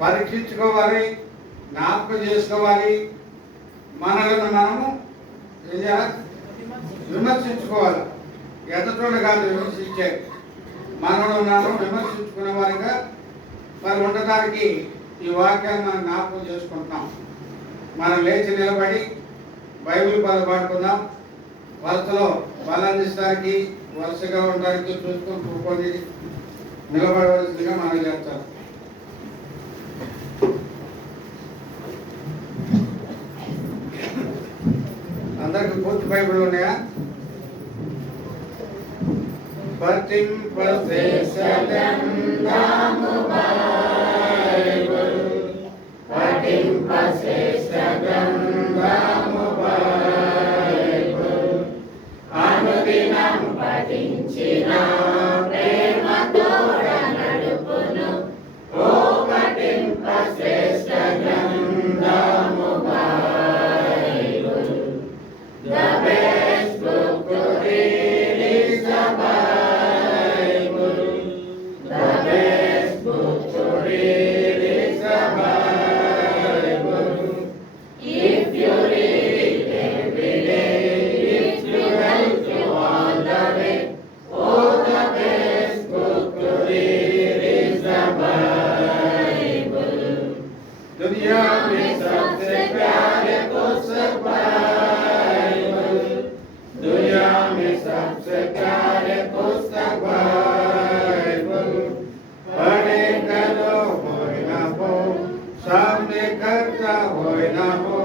పరీక్షించుకోవాలి, జ్ఞాపకం చేసుకోవాలి. మనలను మనము ఏం చేయాలి? విమర్శించుకోవాలి. ఎదటోడు కాదు విమర్శించే, మనలో మనం విమర్శించుకునే వారిగా మరి ఉండడానికి ఈ వాక్యాన్ని మనం జ్ఞాపకం చేసుకుంటున్నాం. మనం లేచి నిలబడి బైబిల్ పాడుకుందాం. వరుసలో బలాన్నిస్తానికి, వరుసగా ఉండడానికి చూసుకొని కూర్చొని నిలబడవలసిందిగా మనం చేస్తాం. అందరికి పూర్తి బైబిల్ ఉన్నాయా? అనుదినం పఠించిన ప్రేమతో నడుపును. ఓ పఠింప శ్రేష్ఠ గ్రంథము Bible. The best book to read is the Bible. The best book to read is the Bible. If you read it every day, it will help you all the way. Oh, the best book to read is the Bible. दुनिया में सबसे प्यारे पुस्तक Bible, दुनिया में सबसे प्यारे पुस्तक बाइबल। पढ़े करो हो ना हो, सामने खर्चा हो ना हो,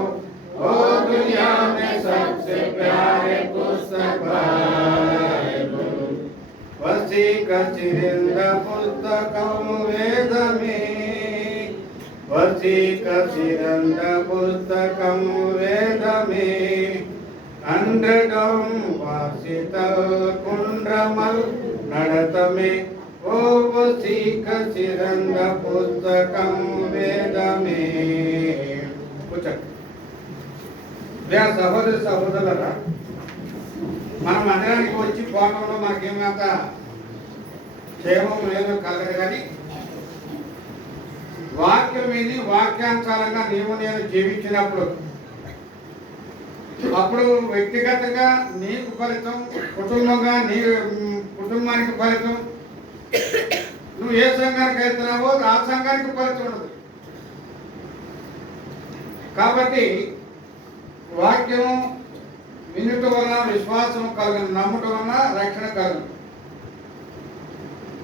ओ दुनिया में सबसे प्यारे पुस्तक बाइबल। వశీకరించిన పుస్తకము వేదమే, వశీకరించిన పుస్తకము వేదమే, అండడం వాసిత కుండ్రమల్ నడతమే, ఓ వశీకరించిన పుస్తకము వేదమే. కూర్చోండి. సహోదరి సహోదరులరా, మన మందిరానికి వచ్చి పోవడంలో మనకేమంత క్షేమం లేదు కలగదు. కానీ వాక్యం విని వాక్యానుసారంగా నీవు నేను జీవించినప్పుడు అప్పుడు వ్యక్తిగతంగా నీకు ఫలితం, కుటుంబంగా నీ కుటుంబానికి ఫలితం. నువ్వు ఏ సంఘానికి వెళ్తున్నావో ఆ సంఘానికి ఫలితం ఉండదు. కాబట్టి వాక్యం వినుట వలన విశ్వాసం కలుగును, నమ్మటం వలన రక్షణ కలుగును.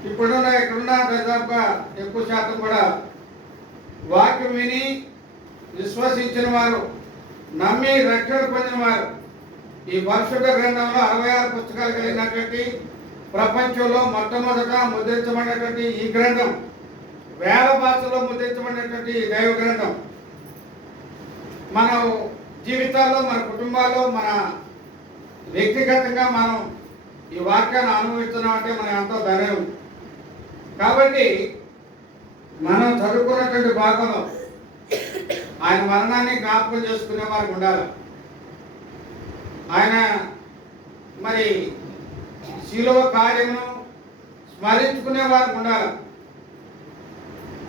ఇక్కడున్న దాదాపుగా ఎక్కువ శాతం కూడా వాక్యం విని విశ్వసించిన వారు, నమ్మి రక్షణ పొందిన వారు. ఈ పరిశుద్ధ గ్రంథంలో 66 పుస్తకాలు కలిగినటువంటి ప్రపంచంలో మొట్టమొదట ముద్రించబడినటువంటి ఈ గ్రంథం, వేల భాషలో ముద్రించబడినటువంటి ఈ దైవ గ్రంథం మన జీవితాల్లో, మన కుటుంబాల్లో, మన వ్యక్తిగతంగా మనం ఈ వాక్యాన్ని అనుభవిస్తున్నామంటే మనం ఎంతో ధైర్యం. కాబట్టి మనం చదువుకున్నటువంటి భాగంలో ఆయన మరణాన్ని జ్ఞాపకం చేసుకునే వారికి ఉండాలి. ఆయన మరి శిలువ కార్యమును స్మరించుకునే వారికి ఉండాలి.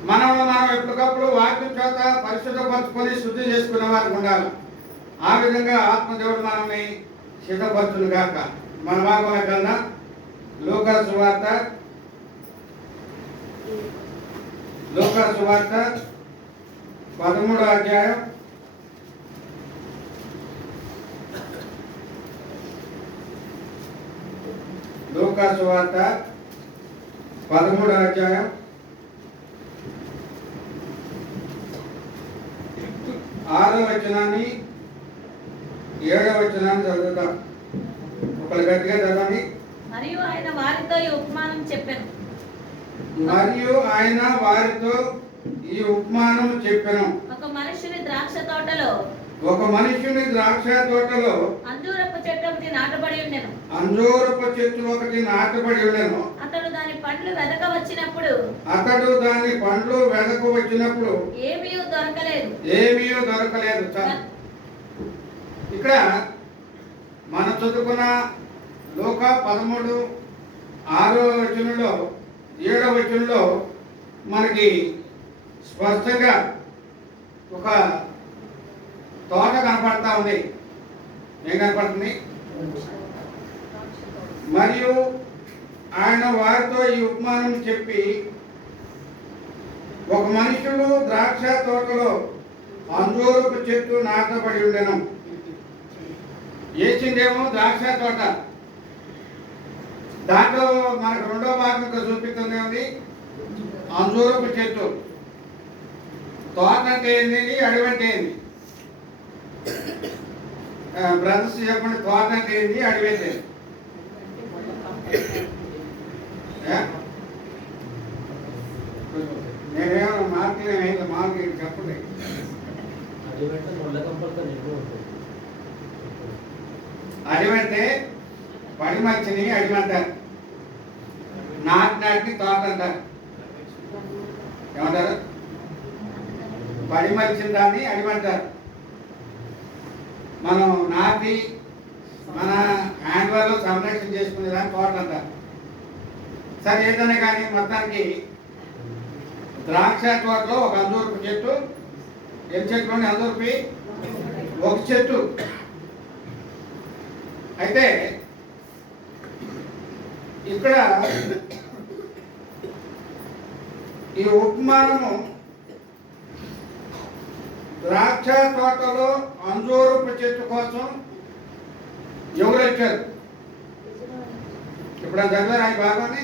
మనం ఎప్పటికప్పుడు వాక్యం చేత పరిశుద్ధపరచుకొని శుద్ధి చేసుకునే వారికి ఉండాలి. ఆ విధంగా ఆత్మదేవుడు మనల్ని సిద్ధపరచును గాక. మన భాగంలో కన్నా లూకా సువార్త 13వ అధ్యాయం 13వ అధ్యాయం 6వ వచనాన్ని 7వ వచనాన్ని చదువుతాం. ఒకళ్ళు గట్టిగా చదవండి. మరియు ఆయన వారితో ఈ ఉపమానం చెప్పెను. మరియు ఆయన వారితో ఈ ఉపమానం చెప్పెను. ఒక మనుషుని ద్రాక్ష తోటలో అంజూరపు చెట్టు ఒకటి నాటబడి ఉండెను. అతడు దాని పండ్లు వెదక వచ్చినప్పుడు ఏమీ దొరకలేదు. ఇక్కడ మనం చదువుకున్న లూకా 13:6 వచనంలో 7వ వచనంలో మనకి స్పష్టంగా ఒక తోట కనపడతా ఉంది. ఏం కనపడుతుంది? మరియు ఆయన వారితో ఈ ఉపమానం చెప్పి, ఒక మనుషుడు ద్రాక్ష తోటలో అంజూరపు చెట్టు నాటబడి ఉండెను. వేసిందేమో ద్రాక్ష తోట. దాంట్లో మనకు రెండో భాగంతో చూపిస్తుంది ఉంది అంజూరపు చెట్టు. తోట అంటే ఏంటి, అడవి అంటే ఏంటి? బ్రదర్స్ చెప్పండి, తోట అంటే ఏంటి, అడవి అంటే ఏంటి? నేనేమో మార్కెట్ మార్కెట్ చెప్పండి. అడివంటే పడి మచ్చిని అడివంటారు, నాటికి తోట అంటారు. ఏమంటారు? పడి మచ్చిన దాన్ని అడివంటారు. మనం నాటి మన హ్యాండ్వర్లో సంరక్షణ చేసుకునే దాన్ని తోట అంటారు. సరే, ఏదైనా కానీ మొత్తానికి ద్రాక్ష తోటలో ఒక అంజూరపు చెట్టు. ఎన్ని చెట్లు ఉన్నాయి? అంజూరపు ఒక చెట్టు. అయితే ఇక్కడ ఈ ఉపమానము ద్రాక్ష తోటలో అంజూరపు చెట్టు కోసం ఎవరు వచ్చారు? ఇప్పుడు చదివారు ఆయన బాగానే.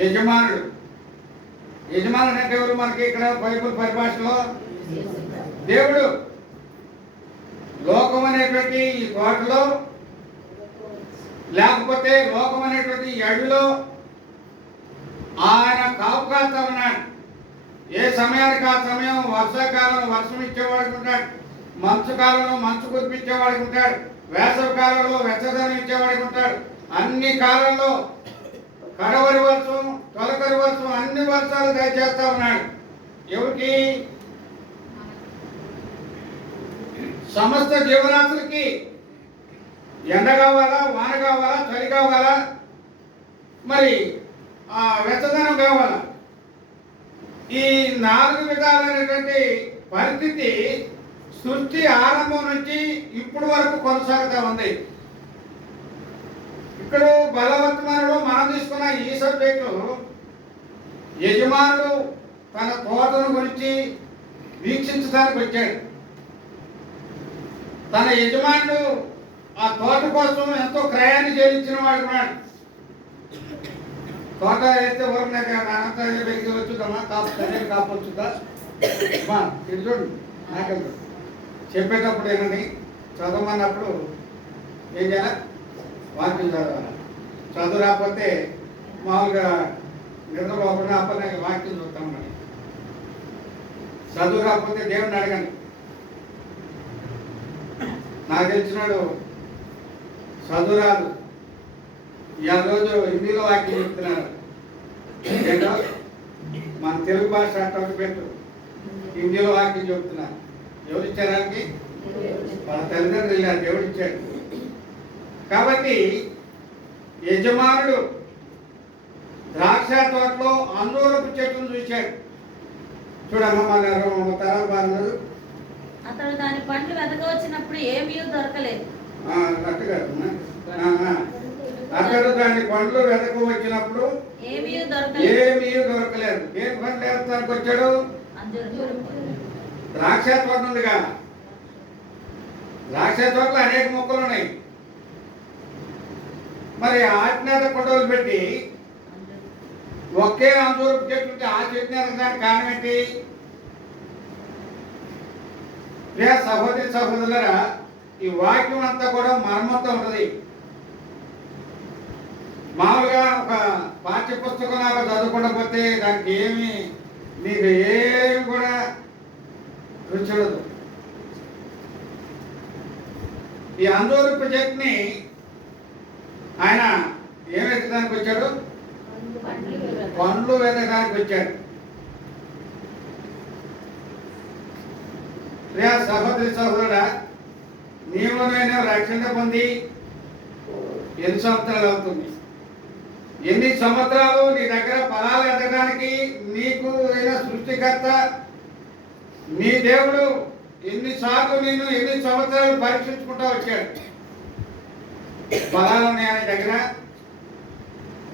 యజమానుడు. యజమానుడు అంటే ఎవరు? మనకి ఇక్కడ బైబిల్ పరిభాషలో దేవుడు. లోకం అనేటువంటి ఈ తోటలో, లేకపోతే లోకం అనేటువంటి ఈ అడవిలో ఆయన కాపు కాస్తా ఉన్నాడు. ఏ సమయానికి ఆ సమయం, వర్షాకాలంలో వర్షం ఇచ్చేవాడికి ఉంటాడు, మంచు కాలంలో మంచు కురిపించేవాడికి ఉంటాడు, వేసవి కాలంలో వెచ్చదనం ఇచ్చేవాడికి ఉంటాడు. అన్ని కాలంలో కడవరి వర్షం, తొలకరి వర్షం, అన్ని వర్షాలు దయచేస్తా ఉన్నాడు. ఎవరికి? సమస్త జీవరాశులకి. ఎండ కావాలా, వాన కావాలా, చలి కావాలా, మరి వెచ్చదనం కావాలా. ఈ 4 విధాలైనటువంటి పరిస్థితి సృష్టి ఆరంభం నుంచి ఇప్పుడు వరకు కొనసాగుతూ ఉంది. ఇక్కడ బలవర్తమానంలో మనం తీసుకున్న ఈ సబ్జెక్టు, యజమానుడు తన తోటను గురించి వీక్షించడానికి వచ్చాడు. తన యజమానుడు ఆ తోట కోసం ఎంతో క్రయాన్ని చెల్లించిన వాడు ఉన్నాడు. తోట అయితే ఊరినైతే అనంత వెలిగి వచ్చుదమ్మా, కాపు సరైన కాపు వచ్చుద్దా మా ఇది చూడండి. నాకెళ్తాడు చెప్పేటప్పుడు ఏమని చదవమన్నప్పుడు ఏం చేయాలి? వాక్యం చదవాలి. చదువు రాకపోతే మామూలుగా నిద్రపోకుండా అప్పనే వాక్యం చూస్తాం. మరి చదువు రాకపోతే దేవుడిని అడగండి. నాకు తెలిసినాడు చదువు రాదు, ఇవాళ రోజు హిందీలో వాక్యం చెప్తున్నారు. ఏంటో మన తెలుగు భాష అటువంటి పెట్టు, హిందీలో వాక్యం చెప్తున్నారు. ఎవరు ఇచ్చారానికి? వాళ్ళ తల్లిదండ్రులు వెళ్ళారు, దేవుడు ఇచ్చాడు. కాబట్టి యజమానుడు ద్రాక్ష తోటలో అంజూరపు చెట్టును చూశాడు. చూడమ్మా, మన తరాల బాగున్నారు. అతడు దాని పండ్లు వెతకవచ్చినప్పుడు ఏమీ దొరకలేదు. అతడు దాని పండ్లు వెతక వచ్చినప్పుడు ఏమీ దొరకలేదు. ఏం పండ్లు వెతకడానికి వచ్చాడు? ద్రాక్ష తోట ఉందిగా. ద్రాక్ష తోటలో అనేక మొక్కలు ఉన్నాయి. మరి ఆజ్ఞాత కొడవలు పెట్టి ఒకే అంజూరపు చెట్టు ఉంటే ఆ చెట్టు ఎదగడానికి కారణం ఏంటి? ప్రియ సహోదరి సహోదరులరా, ఈ వాక్యం అంతా కూడా మర్మంతో ఉంటుంది. మామూలుగా ఒక పాఠ్య పుస్తకం లాగా చదువుకోకపోతే దానికి ఏమి నీకు ఏమి కూడా రుచుడదు. ఈ అంజూరపు చెట్టుని ఆయన ఏం వెతకడానికి వచ్చాడు? పండ్లు వెతకడానికి వచ్చాడు. ప్రియ సహోదరి సహోదరుడా, నీవు నేను రక్షణ పొంది ఎన్ని సంవత్సరాలు అవుతుంది? ఎన్ని సంవత్సరాలు నీ దగ్గర ఫలాలు ఎదగడానికి నీకు అయిన సృష్టికర్త నీ దేవుడు ఎన్నిసార్లు నిన్ను ఎన్ని సంవత్సరాలు పరీక్షించుకుంటా వచ్చాడు. ఫలాలు ఉన్నాయి ఆయన దగ్గర.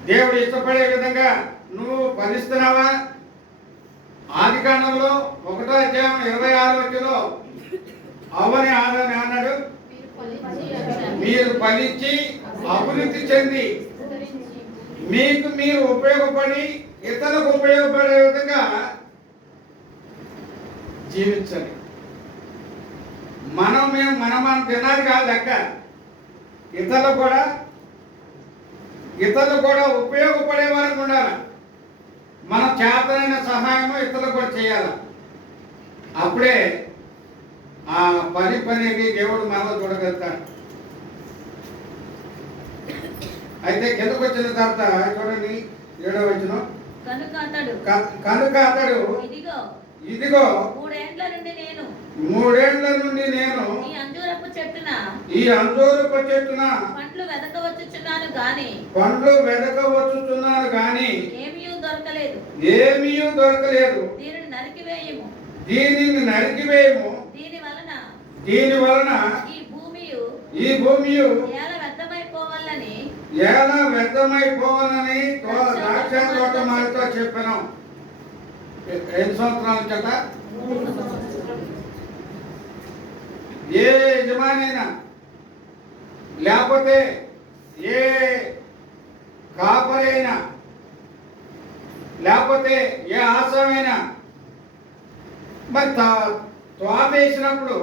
దేవుడు ఇష్టపడే విధంగా నువ్వు ఫలిస్తున్నావా? ఆదికాండంలో 1వ అధ్యాయం 26 అవ్వని ఆదాని అన్నాడు, మీరు ఫలించి అభివృద్ధి చెంది మీకు మీరు ఉపయోగపడి ఇతరులకు ఉపయోగపడే విధంగా జీవించండి. మనం తినాలి కాదు లెక్క, ఇతరులు కూడా ఉపయోగపడే వారికి ఉండాలి. మనం చేతనైన సహాయము ఇతరులకు కూడా చేయాలి. అప్పుడే ఆ పని అనేది దేవుడు మనలో చూడగలుగుతాడు. అయితే కిందకు వచ్చిన తర్వాత చూడండి 7వ వచనం, కనుక అతడు ఇదిగో 3 ఏండ్ల నుండి నేను ఈ అంజూరపు చెట్టున పండ్లు వెదకవచ్చుచున్నాను గాని ఏమీయూ దొరకలేదు. దీనిని నరికివేయము. దీని వలన ఈ భూమియు ఎలా వ్యర్థమైపోవాలని ద్రాక్ష తోట మారితో చెప్పాను. ఎన్ని సంవత్సరాల చేత ఏ యజమానైనా లేకపోతే ఏ కాపరైనా లేకపోతే ఏ ఆశ్రమైనా మరి తోట వేసినప్పుడు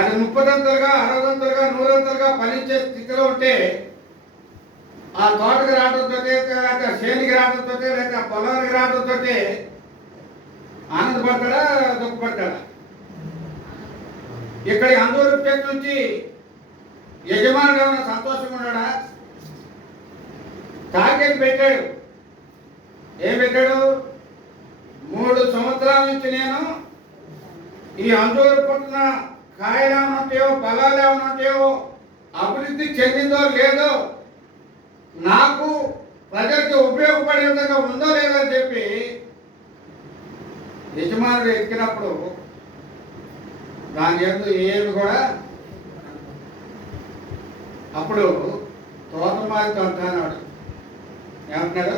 అది 30దంతలుగా 60దంతలుగా 100దంతలుగా ఫలించే స్థితిలో ఉంటే ఆ తోటకి రావడంతో లేక శేనికి రావడంతో లేక పొలానికి రావడంతో ఆనందపడతాడా దుఃఖపడతాడా? ఇక్కడ అంజూరు చెట్టు నుంచి యజమానుడు ఏమైనా సంతోషంగా ఉన్నాడా? టార్గెట్ పెట్టాడు. ఏం పెట్టాడు? 3 సంవత్సరాల నుంచి నేను ఈ అంజూరు పుట్టిన కాయలు ఏమైనా ఉంటాయో ఫలాలు ఏమైనా ఉంటాయో అభివృద్ధి చెందిందో లేదో నాకు ప్రజలకు ఉపయోగపడే విధంగా ఉందో లేదో అని చెప్పి యజమానుడు ఎక్కినప్పుడు దాని ఎందు ఏమి కూడా అప్పుడు తోటమాలితో అంటున్నాడు. ఏమంటున్నాడు?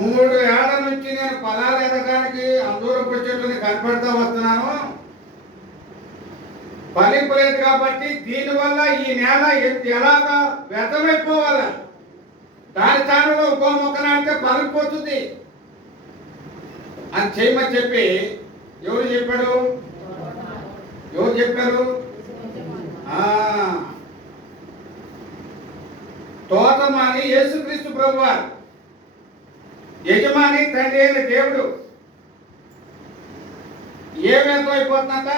3 ఏళ్ల నుంచి నేను ఫలాలు ఎదగడానికి అంజూరపు చెట్లని కనపడుతూ వస్తున్నాను, ఫలింపలేదు కాబట్టి దీనివల్ల ఈ నేల ఎలాగా వ్యర్థమైపోవాలి, దాని స్థానంలో ఇంకో మొక్క నాటితే ఫలిపోతుంది అని చేయమని చెప్పి ఎవరు చెప్పారు? తోటమాలి యేసుక్రీస్తు ప్రభువారు, యజమాని తండ్రి అయిన దేవుడు. ఏమేంతో అయిపోతుందంట?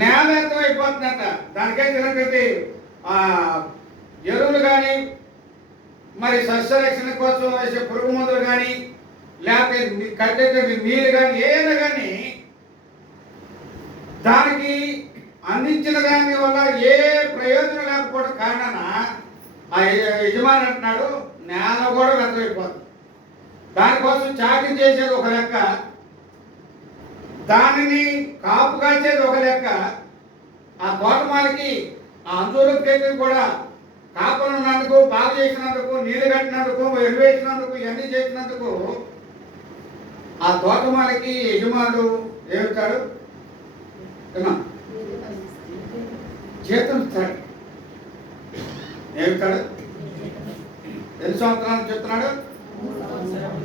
నేల ఎంతో అయిపోతుందంట. దానికైతే ఎరువులు కానీ మరి సస్యరక్షణ కోసం వేసే పురుగు మందులు కానీ లేకపోతే కట్టేటువంటి నీళ్ళు కానీ ఏదైనా కానీ దానికి అందించిన దాని వల్ల ఏ ప్రయోజనం లేకపోవడం కారణాన ఆ యజమాని అంటున్నాడు నేల కూడా వ్యర్థమైపోతుంది. దానికోసం చాకరీ చేసేది ఒక లెక్క, దానిని కాపు కాల్చేది ఒక లెక్క. ఆ తోటమాలికి ఆ అంజూరు చెట్టుని కూడా కాపులున్నందుకు, బాగు చేసినందుకు, నీళ్లు కట్టినందుకు, ఎరువు వేసినందుకు, ఇవన్నీ చేసినందుకు ఆ తోటమాలికి యజమానుడు ఏమిస్తాడు? జీతం ఇస్తాడు. ఏమిస్తాడు? ఎన్ని సంవత్సరాలు చెప్తున్నాడు?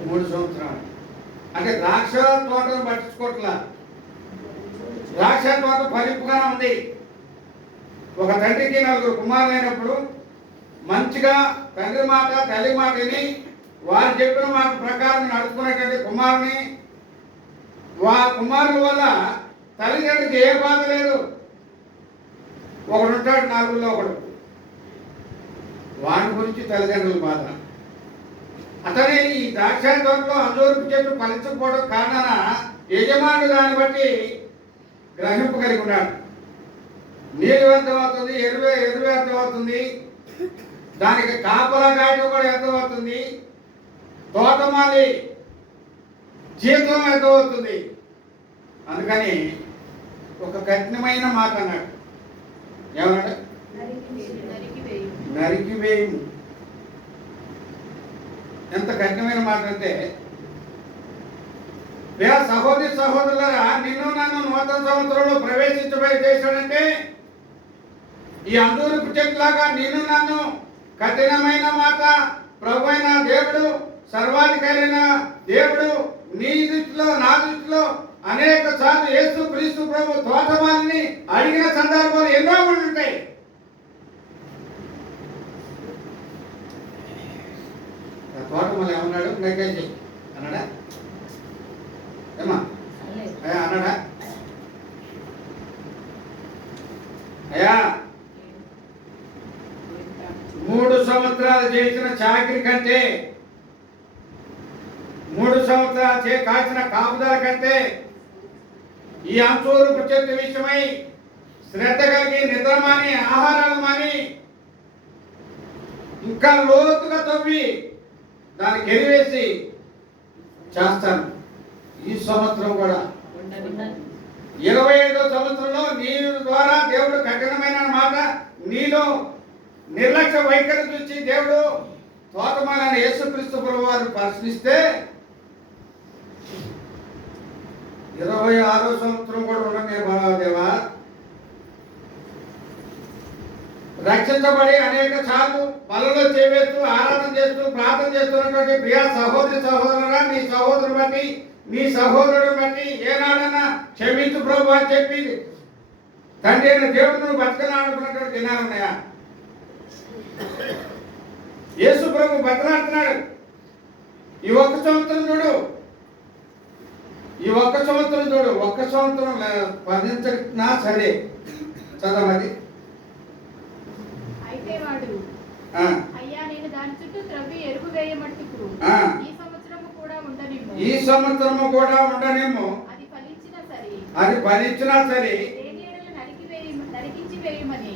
3 సంవత్సరాలు. అంటే ద్రాక్ష తోటను పట్టించుకోవట్లా. ద్రాక్ష తోట ఫలింపుగానే ఉంది. ఒక తండ్రికి 4 కుమారులు అయినప్పుడు మంచిగా తండ్రి మాట తల్లి మాట విని వారు చెప్పిన మాట ప్రకారం నడుచుకునేటువంటి కుమారుని, కుమారుల వల్ల తల్లిదండ్రులకి ఏ బాధ లేదు. ఒకడు ఉంటాడు 4లో ఒకడు, వాడి గురించి తల్లిదండ్రుల బాధ. అతనే ఈ ద్రాక్ష తోటలో అంజూరపు చెట్టు ఫలించకపోవడం కారణాన యజమానుడు దాన్ని బట్టి గ్రహింపు కలిగి ఉన్నాడు. నీరు వ్యర్థమవుతుంది, ఎరువు వ్యర్థమవుతుంది, దానికి కాపలా కాయటం కూడా వ్యర్థమవుతుంది. తోటమాలి జీతం ఎంత అవుతుంది. అందుకని ఒక కఠినమైన మాట అన్నాడు. ఏమన్నాడు? నరికి వేయము. ఎంత కఠినమైన మాట అంటే, సహోదరి సహోదరులారా, నిన్ను నన్ను నూతన సంవత్సరంలో ప్రవేశించబోయే చేశాడంటే ఈ అంజూరపు చెట్లాగా నిన్ను నన్ను కఠినమైన మాట ప్రభు అయిన దేవుడు, సర్వాధికారైన దేవుడు నీ దృష్టిలో నా దృష్టిలో అనేక సార్లు యేసు క్రీస్తు ప్రభు తోటమాలిని అడిగిన సందర్భాలు ఎన్నో ఉంటాయి. తోటమాలి ఏమన్నాడు? నెగ్గేసి అన్నాడా? ఏమా అయ్యా అన్నాడా? అయ్యా 3 సంవత్సరాలు చేసిన చాకరీ కంటే 3 సంవత్సరాలు కాల్చిన కాపుదల కంటే ఈ అంచూరపు చెట్టు విషయమై శ్రద్ధ కలిగి నిద్ర మాని ఆహారాలు మాని ఇంకా లోతుగా తవ్వి దానికి ఎరివేసి చేస్తాను. ఈ సంవత్సరం కూడా 25వ సంవత్సరంలో నీ ద్వారా దేవుడు కఠినమైన మాట నీలో నిర్లక్ష్య వైఖరి చూసి దేవుడు తోటమాలని యేసుక్రీస్తు ప్రభువు వారు ప్రశ్నిస్తే 26వ సంవత్సరం కూడా ఉండనే దేవా. రక్షించబడి అనేక సార్లు పనులు చేవేస్తూ ఆరాధన చేస్తూ ప్రార్థన చేస్తున్నటువంటి ప్రియ సహోదరి సహోదరురా, నీ సహోదరుని బట్టి నీ సహోదరుని బట్టి ఏనాడన్నా క్షమించు ప్రభు అని చెప్పి తండ్రి అయిన దేవుడు నువ్వు బతకనా అనుకున్నటువంటి దినాలు ఉన్నాయా? యేసు ప్రభు బతలాడుతున్నాడు. ఈ ఒక్క సంవత్సరం చూడు, ఈ ఒక్క సంవత్సరం చూడు, ఒక్క సంవత్సరం పదించినా సరే చదవది. అయితే వాడు అయ్యా నేను దాని చుట్టూ త్రవ్వి ఎరుగు వేయమట్టుకు ఈ సంవత్సరము కూడా ఉండనిమ్ము, ఈ సంవత్సరము కూడా ఉండనిమ్ము, అది ఫలించినా సరే, అది ఫలించినా సరే లేని ఎడల నరికించి వేయమని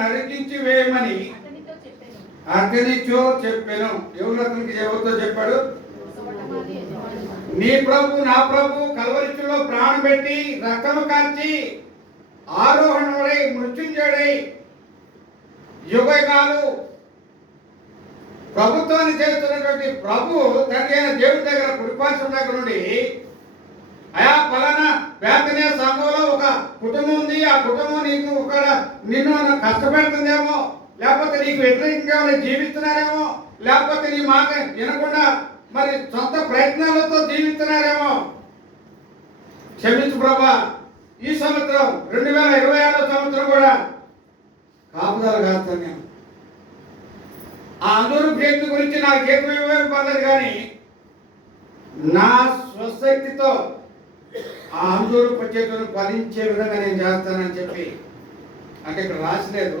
నరికించి వేయమని అతనితో చెప్పాను. అతనితో చెప్పాను. ఎవరితో చెప్పాడు? తోటమాలి యజమాని. నీ ప్రభు నా ప్రభు కల్వరిలో ప్రాణం పెట్టి రక్తము కాల్చి ఆరోహణుడై మృత్యుంజయుడై యుగకాలు ప్రభుత్వాన్ని చేస్తున్నటువంటి ప్రభు తండ్రి అయిన దేవుడి దగ్గర కుడిపార్శ్వం దగ్గర నుండి అయా ఫలానా బేతనియా సంఘంలో ఒక కుటుంబం ఉంది, ఆ కుటుంబం నీకు నిన్ను కష్టపెడుతుందేమో, లేకపోతే నీకు వ్యతిరేకంగా జీవిస్తున్నారేమో, లేకపోతే నీ మాట వినకుండా మరి సొంత ప్రయత్నాలతో జీవిస్తున్నారేమో, క్షమించు ప్రభా. ఈ సంవత్సరం 2026వ సంవత్సరం కూడా కాపుదల కాస్తాను నేను. ఆ అందరూ చేతి గురించి నాకు ఏకమే పర్లేదు, కానీ నా స్వశక్తితో ఆ అందరూ చేతులను ఫలించే విధంగా నేను చేస్తానని చెప్పి, అంటే ఇక్కడ రాసలేదు,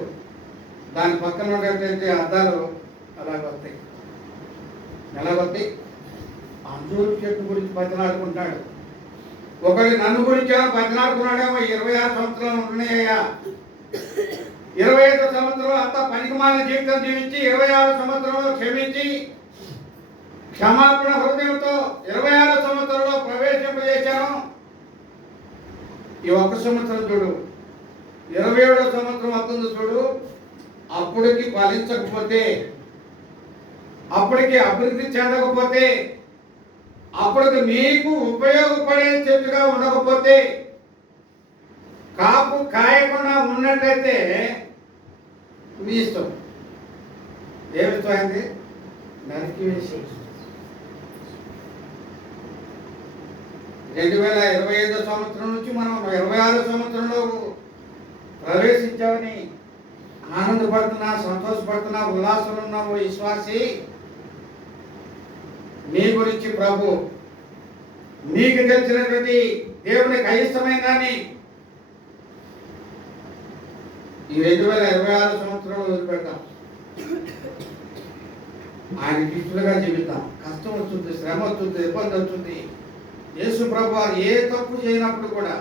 దాని పక్కన ఉన్నటువంటి అర్థాలు అలాగొస్తాయి. ఎలాగొస్తాయి? అందరూ చెట్టు గురించి బతిలాడుకుంటాడు. ఒకటి నన్ను గురించి బతిలాడుకున్నాడేమో 26 సంవత్సరాలు ఉంటున్నాయ్యా. 25వ సంవత్సరం అంతా పనికిమాలిన జీవితం జీవించి 26వ సంవత్సరంలో క్షమించి క్షమాపణ హృదయంతో 26వ సంవత్సరంలో ప్రవేశింపజేశాను. ఈ ఒక్క సంవత్సరం చూడు, 27వ సంవత్సరం వస్తుంది చూడు, అప్పటికి ఫలించకపోతే, అప్పటికి అభివృద్ధి చెందకపోతే, అప్పటికి మీకు ఉపయోగపడే చెట్టుగా ఉండకపోతే, కాపు కాయకుండా ఉన్నట్టయితే మీ ఇష్టం. ఏమిష్టమైంది? నరికి వేసి 2025వ సంవత్సరం నుంచి మనం 26వ సంవత్సరంలో ప్రవేశించామని ఆనందపడుతున్నా, సంతోషపడుతున్నా, ఉల్లాసంలో ఉన్నావు విశ్వాసి. నీ గురించి ప్రభు నీకు తెలిసినటువంటి దేవునికి అయిష్టమైన దాన్ని ఈ 2026 సంవత్సరంలో వదిలిపెడతాం. ఆయనకి ఇష్టలుగా జీవితాం. కష్టం వస్తుంది, శ్రమ వస్తుంది, ఇబ్బంది వస్తుంది. యేసు ప్రభు వారు ఏ తప్పు చేయనప్పుడు కూడా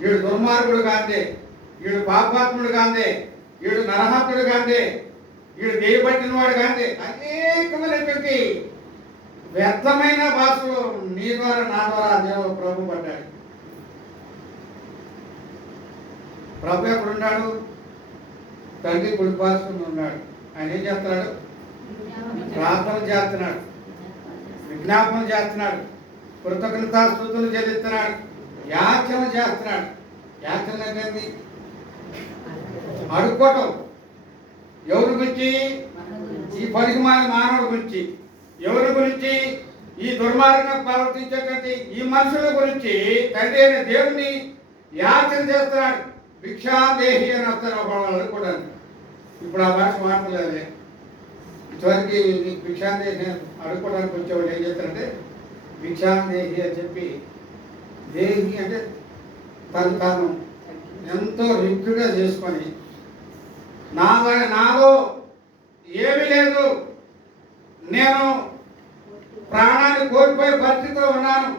వీడు దుర్మార్గుడు కాందే, వీడు పాపాత్ముడు కాందే, వీడు నరహత్తుడు కాందే, వీడు దేయబట్టిన వాడు కాందే, అనేకమైనటువంటి వ్యర్థమైన భాషలు నీ ద్వారా నా ద్వారా దేవుడు ప్రభు పడ్డాడు. ప్రభు ఎక్కడున్నాడు? తండ్రి కుడి పార్శ్వమున ఉన్నాడు. ఆయన ఏం చేస్తున్నాడు? ప్రార్థన చేస్తున్నాడు, విజ్ఞాపన చేస్తున్నాడు, కృతజ్ఞతాస్తుతులు చెల్లిస్తున్నాడు, యాచన చేస్తున్నాడు. యాచన అంటే అడుక్కోవటం. ఎవరి గురించి? ఈ పనికిమాలిన మానవుడి గురించి. ఎవరి గురించి? ఈ దుర్మార్గంగా ప్రవర్తించేటువంటి ఈ మనుషుల గురించి తండ్రి అయిన దేవుని యాచన చేస్తున్నాడు. భిక్షాదేహి అని వస్తారు వాళ్ళు కూడా. ఇప్పుడు ఆ భాష మాట్లాడలే. ఇటువరకు నీకు భిక్షాదేహి అడుక్కోవడానికి వచ్చేవాళ్ళు ఏం చేస్తారంటే భిక్షాదేహి అని చెప్పి, దేహి అంటే తను తాను ఎంతో రిక్తుగా చేసుకొని నాలో ఏమీ లేదు, నేను ప్రాణాన్ని కోల్పోయే పరిస్థితిలో ఉన్నాను,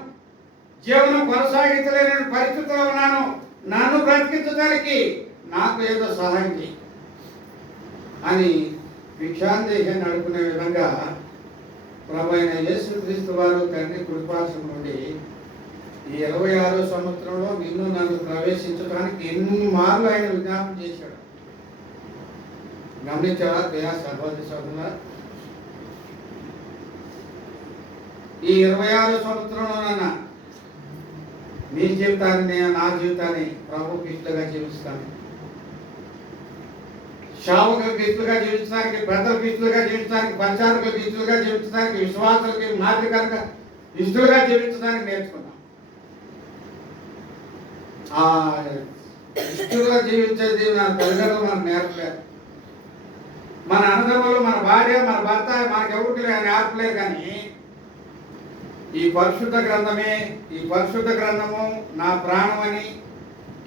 జీవనం కొనసాగించలేని పరిస్థితిలో ఉన్నాను, నన్ను బ్రతికించడానికి నాకు ఏదో సహాయం చేయి అని భిక్షాందేహాన్ని అడుగుకునే విధంగా ప్రభు అయిన యేసుక్రీస్తు వారు తండ్రి కుడిపార్శ్వం నుండి ఈ 26వ సంవత్సరంలో నిన్ను నన్ను ప్రవేశించడానికి ఎన్ని మార్లు ఆయన విజ్ఞాపన చేశాడు. గమనించావా ప్రియా సహోదరి సోదరులారా? ఈ 26వ సంవత్సరంలోనన్నా నీ జీవితాన్ని నా జీవితాన్ని ప్రభుకి ఇష్టలుగా జీవిస్తాను. శావకులకు ఇష్టలుగా జీవించడానికి, పెద్దలకు ఇష్టలుగా జీవించడానికి, పరిచారకులకు ఇష్టలుగా జీవించడానికి, విశ్వాసులకి మాదిరికరంగా ఇష్టలుగా జీవించడానికి నేర్చుకున్నాం. ఆ ఇష్టలుగా జీవించేది నా తల్లిదండ్రులు మనకు నేర్పలేదు. మన అన్నదమ్ములు, మన భార్య, మన భర్త మనకెవరికి నేర్పలేదు. కానీ ఈ పరిశుద్ధ గ్రంథమే, ఈ పరిశుద్ధ గ్రంథము నా ప్రాణమని,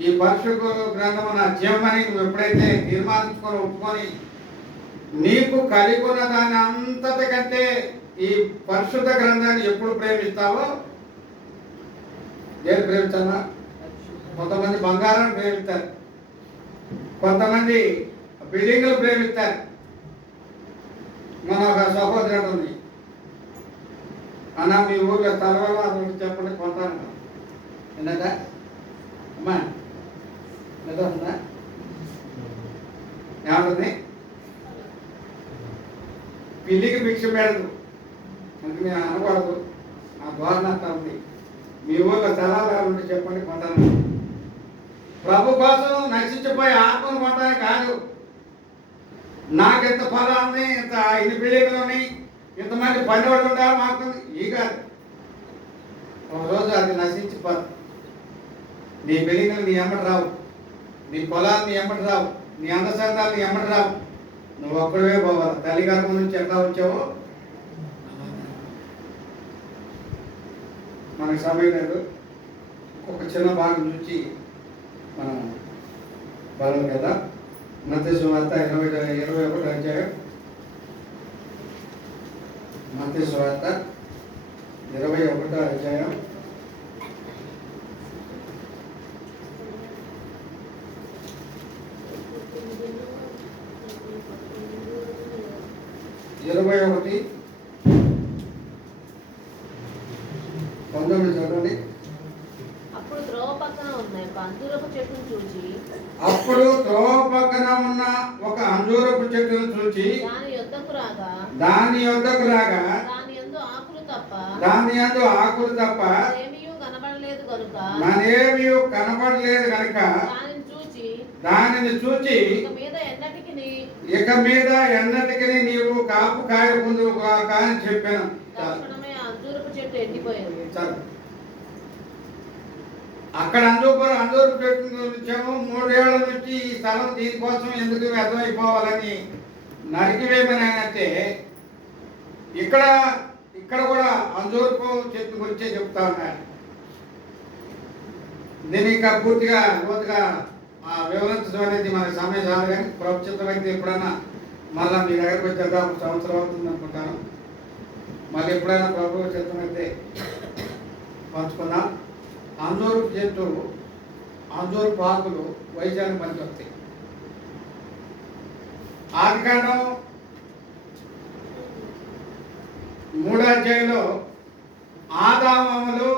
ఈ పరిశుద్ధ గ్రంథము నా జీవమని నువ్వు ఎప్పుడైతే తీర్మానించుకొని ఒప్పుకొని నీకు కలిగి ఉన్న దాని అంతటికంటే ఈ పరిశుద్ధ గ్రంథాన్ని ఎప్పుడు ప్రేమిస్తావో, ఏది ప్రేమించాలా? కొంతమంది బంగారాన్ని ప్రేమిస్తారు, కొంతమంది బిల్డింగ్లు ప్రేమిస్తారు. మన ఒక సహోదరుడు ఉంది, అన్న మీ ఊర్లో స్థలంలో అది చెప్పండి కొంటాను. ఏంటంటే అమ్మా నిజంగా ఏమంటుంది? పిల్లికి భిక్ష పెడదు అంటే నేను అనకూడదు, నా ద్వారా ఉంది. మీ ఊళ్ళో స్థలాలు ఉంటే చెప్పండి కొంటాను. ప్రభు కోసం నశించిపోయే ఆత్మను కొనడానికి కాదు. నాకెంత పొలం ఉంది, ఇంత ఇన్ని బిల్డింగ్లు ఉన్నాయి, ఇంతమంది పని వాళ్ళు ఉండాలి మాకుంది, ఈ కాదు. ఒకరోజు అది నశించిపోదు. నీ బిల్డింగ్లు నీ ఎమ్మటి రావు, నీ పొలాలు నీ ఎమ్మటి రావు, నీ అందచందాలు నీ ఎమ్మటి రావు. నువ్వు ఒక్కడవే పోవాలి. తల్లి గర్భం నుంచి ఎట్లా వచ్చావో మనకు సమయం లేదు. ఒక చిన్న భాగం నుంచి మనం బలం కదా. మత్తయి సువార్త 21వ అధ్యాయం. మత్తయి సువార్త 21వ అధ్యాయం 21:19 చదవండి. అప్పుడు త్రోవ పక్కన ఉన్న ఒక అంజూరపు చెట్టును చూచి ఒక అంజూరపు చెట్టును చూచి దాని యొద్దకు రాగా దాని యందు ఆకులు తప్ప ఏమీయూ కనబడలేదు కనుక దానిని చూచి ఇక మీద ఎన్నటికి నీవు కాపు కాయ పొందువు కాక అని చెప్పాను. తక్షణమే ఆ అంజూరపు చెట్టు ఎండిపోయింది. అక్కడ అంజూరపు చెట్టు వచ్చాము. 3 ఏళ్ల నుంచి ఈ స్థలం దీనికోసం ఎందుకు వ్యర్థమైపోవాలని నరికివేయమని అంటే ఇక్కడ కూడా అంజూరపు చెట్టు గురించే చెప్తా ఉన్నారు. దీన్ని ఇంకా పూర్తిగా లోతుగా వివరించడం అనేది మనకి సమయం చాలు. కానీ ప్రభుత్వమైతే ఎప్పుడైనా మళ్ళీ మీ దగ్గరకు వచ్చేదా సంవత్సరం అవుతుంది అనుకుంటాను. మళ్ళీ ఎప్పుడైనా ప్రభు చిత్తమైతే పంచుకుందాం. అంజూరపు చెట్టు, అంజూరపు ఆకులు వైద్యానికి పనికి వస్తాయి. ఆదికాండం 3వ అధ్యాయంలో ఆదాములు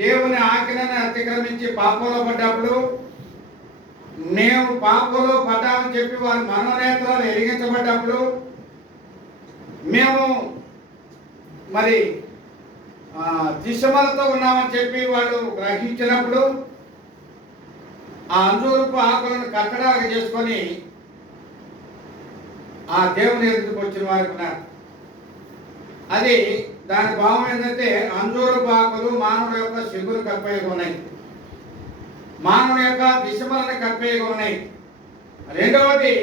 దేవుని ఆజ్ఞను అతిక్రమించి పాపంలో పడ్డప్పుడు, మేము పాపంలో పడ్డామని చెప్పి వారి మనోనేత్రాలు ఎరిగించబడ్డప్పుడు, మేము మరి దిశమలతో ఉన్నామని చెప్పి వాళ్ళు గ్రహించినప్పుడు ఆ అంజూరపు ఆకులను కట్టడాగా చేసుకొని ఆ దేవుని ఎదుటికి వచ్చిన వారికి ఉన్నారు. అది దాని భావం ఏంటంటే అంజూరపు ఆకులు మానవుడి యొక్క సిగ్గులు కప్పేయగా ఉన్నాయి, మానవుని యొక్క దిశమలను కప్పేయగా ఉన్నాయి. రెండవది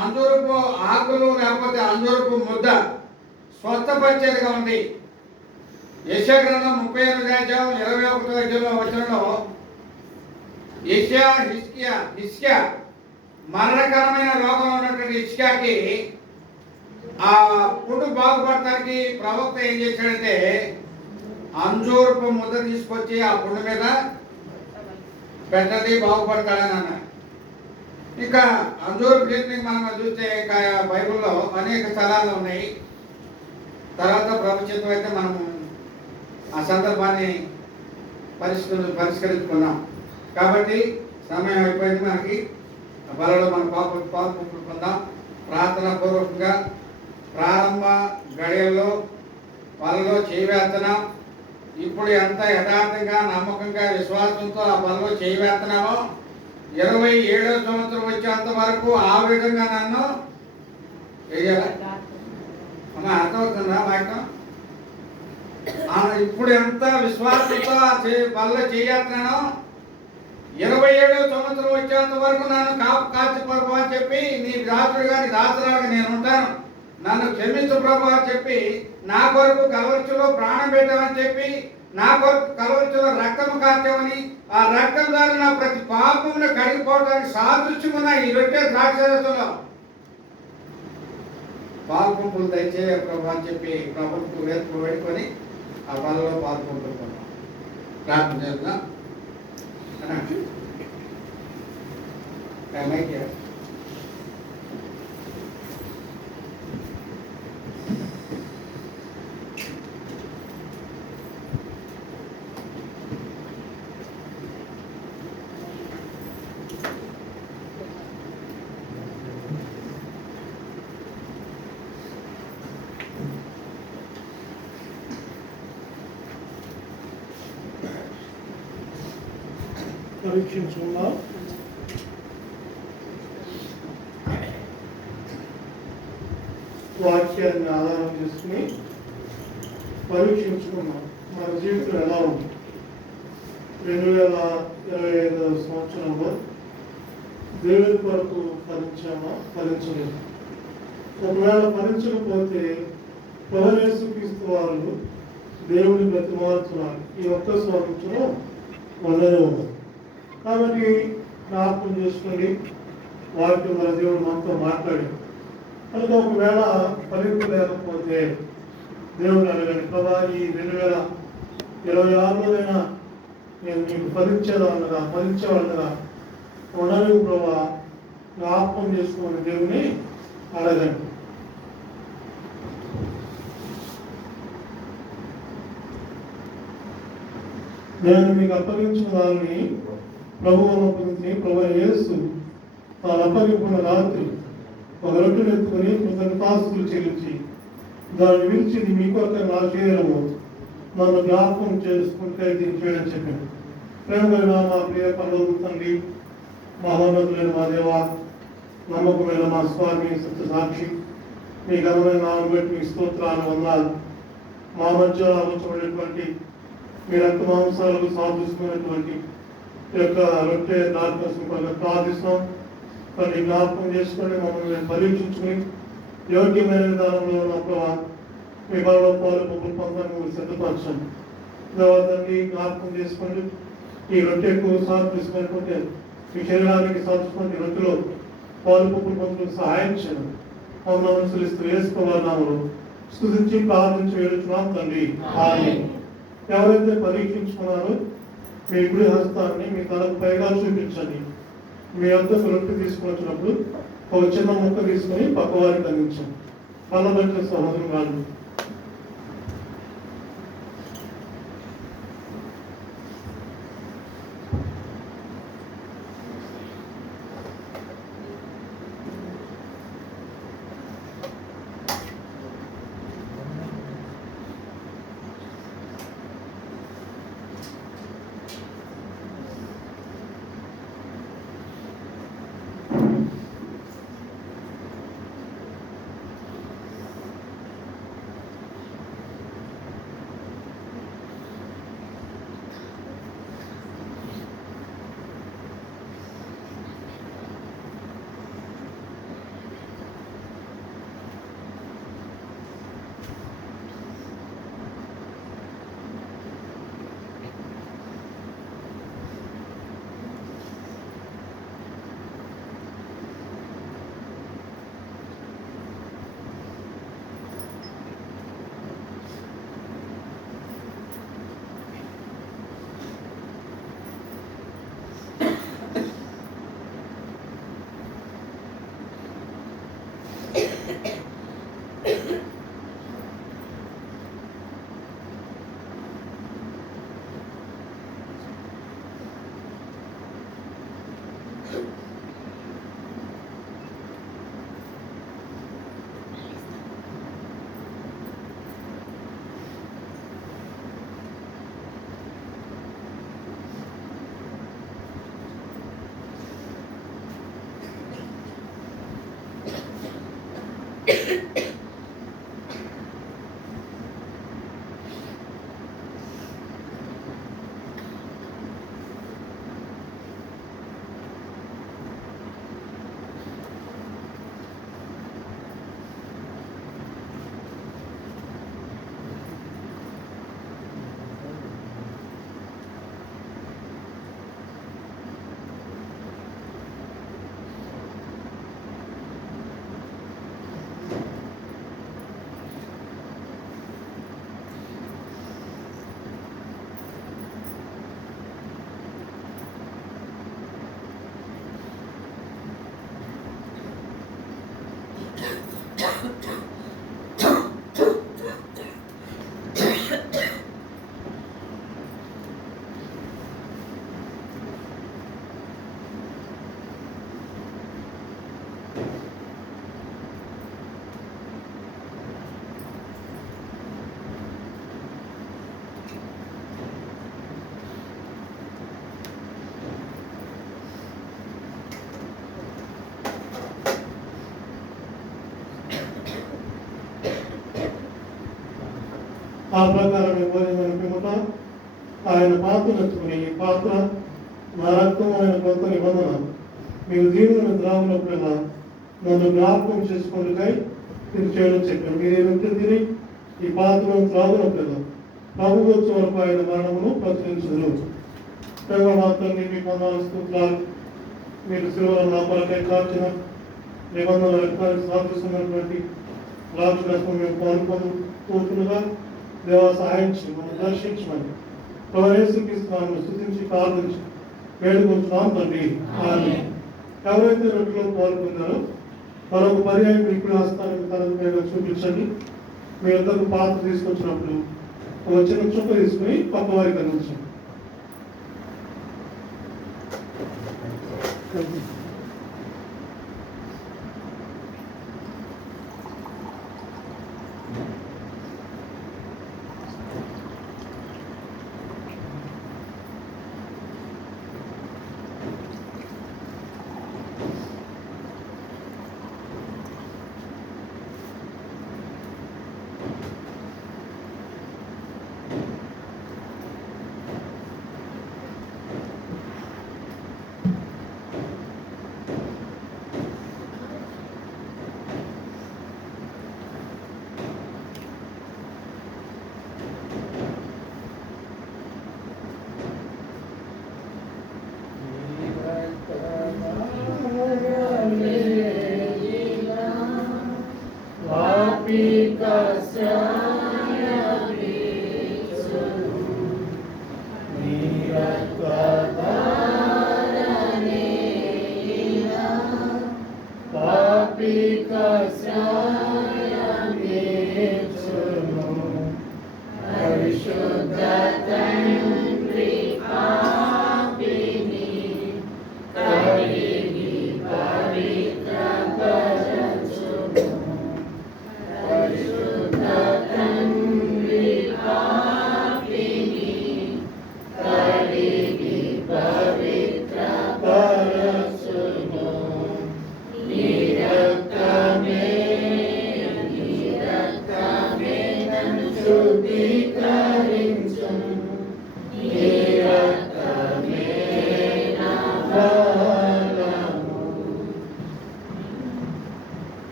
అంజూరపు ఆకులు లేకపోతే అంజూరపు ముద్ద స్వస్థపరిచేదిగా ఉంది. యెషయా గ్రంథం 38వ అధ్యాయం 21వ అధ్యాయంలో వచనంలో హిజ్కియా మరణకరమైన రోగం ఉన్నటువంటి హిజ్కియాకి ఆ పుండు బాగుపడటానికి ప్రవక్త ఏం చేశాడంటే అంజూరపు ముద్ద తీసుకొచ్చి ఆ పుండు మీద పెట్టది బాగుపడతాడని అన్నాడు. ఇంకా అంజూరపు చెట్టుని మనం చూస్తే ఇంకా బైబిల్లో అనేక స్థలాలు ఉన్నాయి. తర్వాత ప్రభుత్వం అయితే మనం ఆ సందర్భాన్ని పరిష్కరించుకున్నాం. కాబట్టి సమయం అయిపోయింది. మనకి బలలో మన పాల్పొందుకుందాం. ప్రార్థన పూర్వకంగా ప్రారంభ గడియల్లో బలలో చేయవేస్తున్నాం. ఇప్పుడు ఎంత యథార్థంగా నమ్మకంగా విశ్వాసంతో ఆ బలలో చేయవేస్తున్నామో 27వ సంవత్సరం వచ్చేంత వరకు ఆ విధంగా నన్ను అమ్మ అర్థమవుతుందా వాక్యం? ఇప్పుడు ఎంత విశ్వాసంతో బలలో చేస్తున్నానో 27వ సంవత్సరం వచ్చేంత వరకు నన్ను కాచి ప్రభు అని చెప్పి నీ దాసుడుగా నీ దాసురాలుగా నేను ఉంటాను, నన్ను క్షమించు ప్రభు అని చెప్పి, నా కొరకు కలవరిలో ప్రాణం పెట్టామని చెప్పి, నా కొరకు కలవరిలో రక్తము కాచామని, ఆ రక్తం ద్వారా నా ప్రతి పాపమును కడిగిపోవడానికి సాదృశ్యమున్న ఈ రొట్టె ద్రాక్షరసంలో పాల్పంపులు దయచేయ ప్రభు అని చెప్పి ప్రభుత్వం వేడుకొని ఆ బలలో పాల్పంపుకుంటున్నాం. ప్రార్థన చేద్దాం. పరీక్షించుకున్నాం. వాక్యాన్ని ఆధారం చేసుకుని పరీక్షించుకున్నాం. మన జీవితం ఎలా ఉంది? 2025వ సంవత్సరంలో దేవుని కొరకు ఫలించామా, ఫలించలేదు? ఒకవేళ ఫలించకపోతే యేసుక్రీస్తు వారు దేవుని బ్రతిమాలుతున్నారు. ఈ ఒక్క సంవత్సరం ఉండనే ఉంది. కాబట్టి జ్ఞాపకం చేసుకొని వాక్యం మన దేవుడు మనతో మాట్లాడి కనుక ఒకవేళ ఫలించలేకపోతే దేవుడు అడగండి, ప్రభా ఈ 2026లోనైనా నేను మీకు ఫలించేవాళ్ళగా ఉండని ప్రభా జ్ఞాపకం చేసుకోమని దేవుని అడగండి. నేను మీకు అప్పగించిన వారిని ప్రభువు అప్పగించి ప్రభు యేసు తాను అప్పగింపున రాత్రి ఒక రొట్టెను ఎత్తుకొని కృతజ్ఞతాస్తుతులు చెల్లించి దాన్ని విరిచి ఇది మీ కొరకు నా శరీరము, నన్ను జ్ఞాపకం చేసుకుంటే దీన్ని చేయడం చెప్పాను. ప్రేమగా మా ప్రియ పరలోక తండ్రి, మహోన్నతులైన మా దేవ, నమ్మకమైన మా స్వామి సత్య సాక్షి, మీ ఘనమైన నామం బట్టి మీ స్తోత్రాలు వందనాలు. మా మధ్య ఆలోచనటువంటి మీ రక్త మాంసాలకు సాదృశ్యమైనటువంటి యొక్క రొట్టె దారికోసం ప్రార్థిస్తాం. కొన్ని జ్ఞాపకం చేసుకొని మమ్మల్ని పరీక్షించుకుని యోగ్యమైన విధానంలో ఉన్న ప్రభావ మీ బలలో పాలు పొందడానికి సిద్ధపరచండి. తండ్రి జ్ఞాపకం చేసుకోండి. ఈ రొట్టెకు సాదృశ్యమైనటువంటి మీ శరీరానికి సాదృశ్యమైన రొట్టెలో పాలు పొందడానికి సహాయం చేయండి. మమ్మల్ని అనుసరిస్తూ వేసుకోవాలన్నాము స్తుతించి ప్రార్థించి వేడుచున్నాం తండ్రి. ఆమేన్. ఎవరైతే పరీక్షించుకున్నారో మీ కుడి హస్తాన్ని మీ తలకు పైగా చూపించండి. మీ వద్ద రొట్టె తీసుకుని వచ్చినప్పుడు ఒక చిన్న ముక్క తీసుకొని పక్క వారికి అందించండి. మళ్ళీ సహోదరు వాళ్ళు ఆ ప్రకారం భోజనం పిమ్మట ఆయన పాత్ర నచ్చుకుని ఈ పాత్ర నా రక్తం ఆయన కొంత నిబంధన మీరు దీవులను ద్రావునప్పుడల్లా నన్ను జ్ఞాపకం చేసుకున్నకై ఇది చేయడం చెప్పాను. మీరు ఏమిటి తిని ఈ పాత్రను త్రాగునప్పుడల్లా ప్రభుత్వం ఆయన మరణమును ప్రచురించదు. మాత్రం మీ పొందాల్సిన స్తోత్రాలు. మీరు శిలువలో నా కొరకై కాచిన నిబంధనల రక్తానికి సాధిస్తున్నటువంటి రాజరత్నం మేము కోరుకుంటుగా దేవా సహాయించి మనం దర్శించమని ప్రవేశిస్తున్నాము స్థుతించి ప్రార్థించి వేడుకుంటున్నాం తండ్రి. ఎవరైతే రొట్టెలో పాల్గొన్నారో మరొక పర్యాయం ఇప్పుడు హస్తానికి తనకు మీద చూపించండి. మీ అందరూ పాత్ర తీసుకొచ్చినప్పుడు ఒక చిన్న చుక్క తీసుకుని పక్క వారికి అందించండి.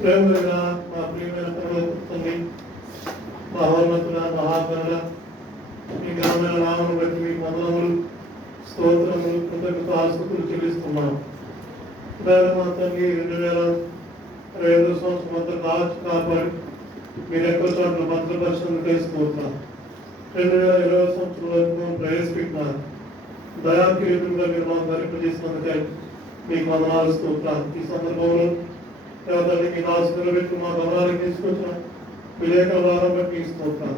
ప్రేమగా మా ప్రియమైన పరలోకండి మహోన్నతుల మహాగణుల మీ ఘనమైన నామమును బట్టి మీకు వందనములు స్తోత్రములు కృతజ్ఞతాస్తుతులు చెల్లిస్తున్నాం. మాత్రంగా 2025 సంవత్సరం అంతా కాచి కాపాడి మీరు ఎక్కువ చోట్ల భద్రపరిచినందుకు స్తోత్రం. 2020 సంవత్సరంలో ప్రవేశపెట్టినారు దయాకిరీటుగా మీరు మాకు ధరింపజేసినందుకై మీకు వందనాలు స్తోత్రాలు. ఈ సందర్భంలో మీ నాశనం పెట్టి మా గమనానికి తీసుకొచ్చిన విలేక ద్వారా బట్టి స్తోత్రం.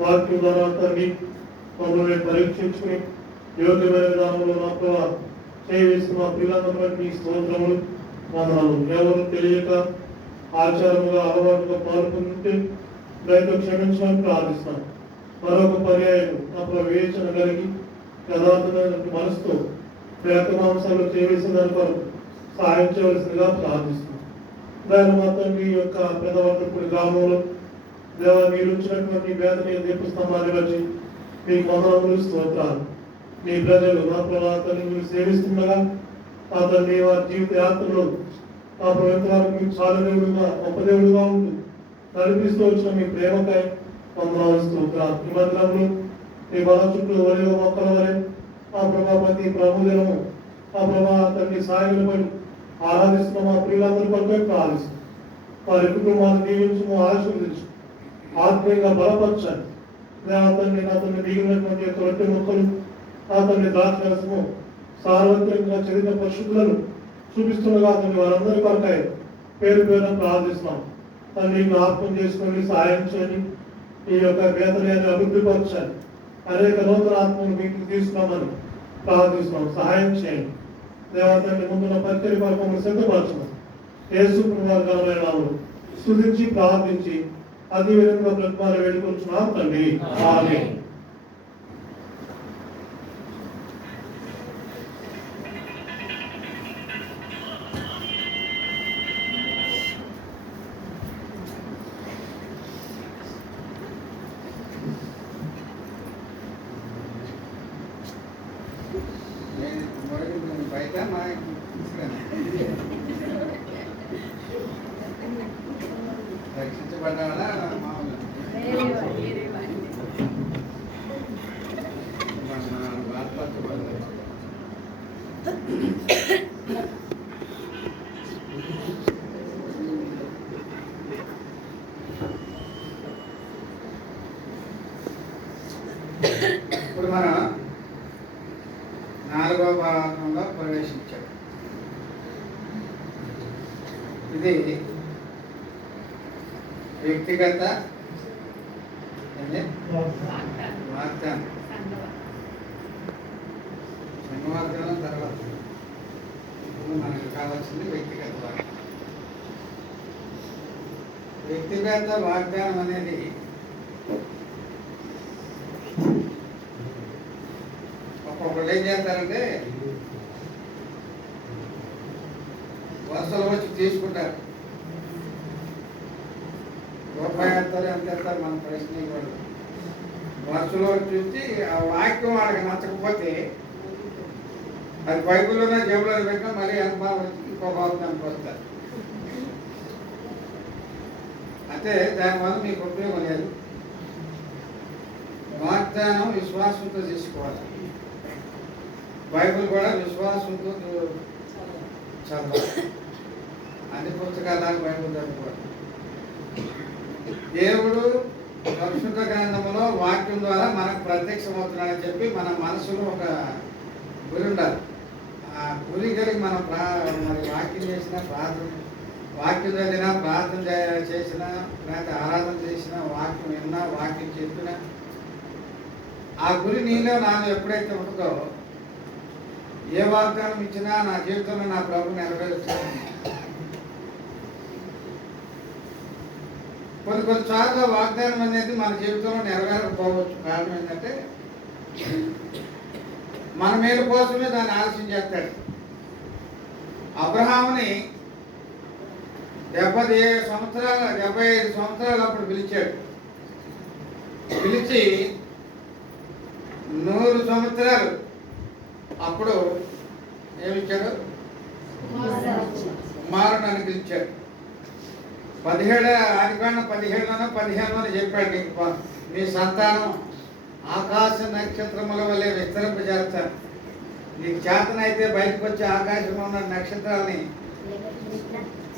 వాక్యం ద్వారా తండ్రి మమ్మల్ని పరీక్షించుకుని యోగ్యమైన విధానంలో నా ప్రభావ చేయవేసిన మా పిల్లలను బట్టి స్తోత్రములు వందనాలు. ఎవరు తెలియక ఆచారముగా అలవాటుగా పాల్గొంటే దయతో క్షమించమని ప్రార్థిస్తాను. మరొక పర్యాయం నా వివేచన కలిగి యథార్థమైన మనసుతో ప్రేత మాంసాలు చేయవలసిన దాని కొరకు సహాయం చేయవలసిందిగా ప్రార్థిస్తున్నాను. దాని మాత్రం మీ యొక్క పెద్దవర్తకుడి గ్రామంలో దేవ మీరు ఉంచినటువంటి వేదన దీపస్తంభాన్ని బట్టి మీకు వందనములు స్తోత్రాలు. మీ ప్రజలు నా ప్రభావాన్ని మీరు సేవిస్తుండగా ఆ తండ్రి వారి జీవిత యాత్రలో ఆ ప్రభుత్వానికి మీకు చాలా దేవుడుగా గొప్ప దేవుడుగా ఉంటూ నడిపిస్తూ వచ్చిన మీ ప్రేమకై వందనాలు స్తోత్రాలు. ఈ మందిరంలో మీ బల చుట్టూ ఒలివ మొక్కల వలె ఆ ప్రభాపతి ప్రభుదినము ఆ ప్రభా తండ్రి సాగిలపడి ఆరాధిస్తున్న మా ప్రియులందరూ కొరకే ప్రార్థిస్తున్నాం. వారి కుటుంబాన్ని దీవించము, ఆశీర్వదించు, ఆత్మీయంగా బలపరచండి. అతన్ని అతన్ని దిగినటువంటి యొక్క రొట్టె మొక్కలు అతన్ని ద్రాక్షరసము సార్వత్రికంగా చదివిన పరిశుద్ధులను చూపిస్తుండగా అతన్ని వారందరి కొరకాయ పేరు పేరున ప్రార్థిస్తున్నాం. తల్లి జ్ఞాపకం చేసుకొని సహాయం చేయండి. ఈ యొక్క వేతనాన్ని అభివృద్ధి పరచాలి. అనేక నూతన ఆత్మను మీకు తీసుకున్నామని ప్రార్థిస్తున్నాం. సహాయం చేయండి. దేవతని ముందున్న పరిచయ కొరకు సిద్ధపరచున్నాం. యేసు ప్రభువారి నామములో స్తుతించి ప్రార్థించి అదే విధంగా బ్రతమాల వేడుకొంచున్నాం తండ్రి. ఆమేన్. బయట మా రక్షించబడ్డా మామూలు బాధపరచబడ్డా ఇప్పుడు మనం 4వ భాగంలో ప్రవేశించాం. ఇది వ్యక్తిగత వాగ్దానం. సంఘవాగ్దానం తర్వాత ఇప్పుడు మనకు కావాల్సింది వ్యక్తిగత వాగ్దానం. వ్యక్తిగత వాగ్దానం అనేది ఒక్కొక్కళ్ళు ఏం చేస్తారంటే వరుసలు వచ్చి తీసుకుంటారు. రూపాయి వేస్తారు, ఎంత వేస్తారు మన ప్రశ్న ఇవ్వడు. వరుసలో చూసి ఆ వాక్యం వాళ్ళకి నచ్చకపోతే అది బైబిల్లోనే జేబులో పెట్టినా మళ్ళీ అనుభవం వచ్చి ఇంకో భాగం వస్తారు. అంటే దానివల్ల మీకు ఉపయోగం లేదు. వాగ్దానం విశ్వాసంతో తీసుకోవాలి. బైబిల్ కూడా విశ్వాసంతో చదవాలి. అన్ని పుస్తకాలు బైబిల్ చదువుకోవాలి. దేవుడు పరిశుద్ధ గ్రంథంలో వాక్యం ద్వారా మనకు ప్రత్యక్షమవుతున్నాడని చెప్పి మన మనసులో ఒక గురి ఉండాలి. ఆ గురి కలిగి మనం మరి వాక్యం చేసిన ప్రార్థన, వాక్యం చదివినా, ప్రార్థన చేసిన, లేకపోతే ఆరాధన చేసిన, వాక్యం విన్నా, వాక్యం చెప్పినా ఆ గురి నీలో నాలో ఎప్పుడైతే ఉంటుందో ఏ వాగ్దానం ఇచ్చినా నా జీవితంలో నా ప్రభు నెరవేర్చాలి. కొన్నిసార్లు వాగ్దానం అనేది మన జీవితంలో నెరవేరకపోవచ్చు. కారణం ఏంటంటే మన మేలు కోసమే దాన్ని ఆలస్యం చేస్తాడు. అబ్రహాముని 75 సంవత్సరాలు అప్పుడు పిలిచాడు. పిలిచి 100 సంవత్సరాలు అప్పుడు ఏమిచ్చాడు? కుమారుడు అని పిలిచాడు. 17 చెప్పాడు, నీకు మీ సంతానం ఆకాశ నక్షత్రముల వల్లే విస్తరింపజేస్తారు. నీకు చేతనైతే బయటకు వచ్చి ఆకాశంలో ఉన్న నక్షత్రాలని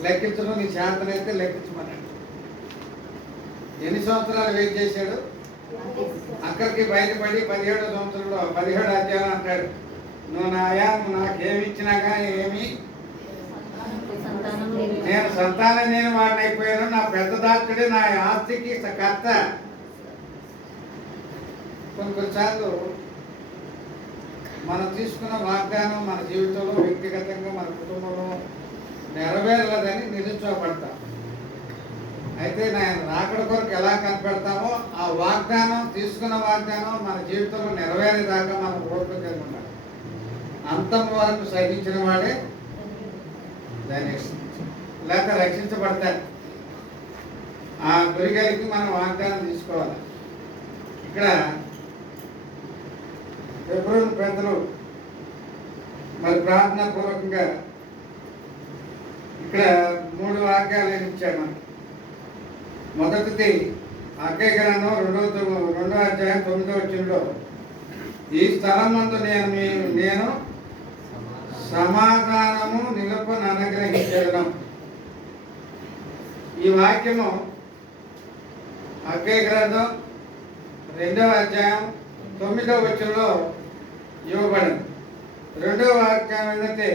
లెక్కించడం, నీ చేతనైతే లెక్కించమన్నాడు. ఎన్ని సంవత్సరాలు వెయిట్ చేశాడు? అక్కడికి బయటపడి 17వ సంవత్సరంలో 17 అధ్యాయం అంటాడు, నువ్వు నాకేమి ఇచ్చినా కానీ ఏమి నేను సంతానం నేను వాడిని అయిపోయాను. నా పెద్ద దాచుడే నా ఆస్తికి కర్త. కొన్నిసార్లు మనం తీసుకున్న వాగ్దానం మన జీవితంలో, వ్యక్తిగతంగా, మన కుటుంబంలో నెరవేరలేదని నిరుత్సాహపడతాం. అయితే నేను రాకడ కొరకు ఎలా కనపెడతామో ఆ వాగ్దానం, తీసుకున్న వాగ్దానం మన జీవితంలో నెరవేరేదాకా మనం ఓపిక కలిగి ఉండాలి. అంతం వరకు సహించిన వాడే దాన్ని లేక రక్షించబడతారు. ఆ గురిగలికి మనం వాగ్దానం తీసుకోవాలి. ఇక్కడ ఫిబ్రవరి పెద్దలు మరి ప్రార్థనా పూర్వకంగా ఇక్కడ 3 వాక్యాలు ఇచ్చాడు మనకి. మొదటిది అక్కయ్య గ్రంథం 2వ అధ్యాయం 9వ వచనంలో, ఈ స్థలం నందు నేను సమాధానము నిలుపును అనుగ్రహించడం. ఈ వాక్యము హగ్గై గ్రంథం 2వ అధ్యాయం 9వ వచనంలో ఇవ్వబడింది. 2వ వాక్యం ఏంటంటే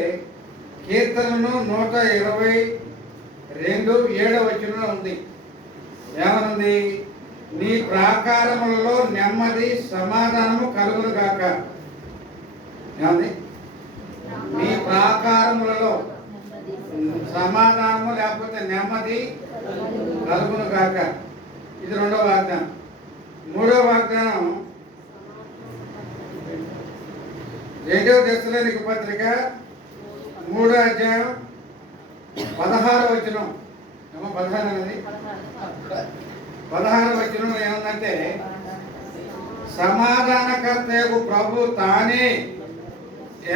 కీర్తనను 122 7వ వచనంలో ఉంది. ఏమనుంది? నీ ప్రాకారములలో నెమ్మది సమాధానము కలుగును గాక. ఏమంది? నీ ప్రాకారములలో సమాధానము లేకపోతే నెమ్మది కలుగును గాక. ఇది 2వ వాగ్దానం. 3వ వాగ్దానం 2వ దశలోనిక పత్రిక 3వ అధ్యాయం 16వ వచనం. ఏమో 16 అనేది 16వ వచనంలో ఏముందంటే సమాధానకర్తయగు ప్రభు తానే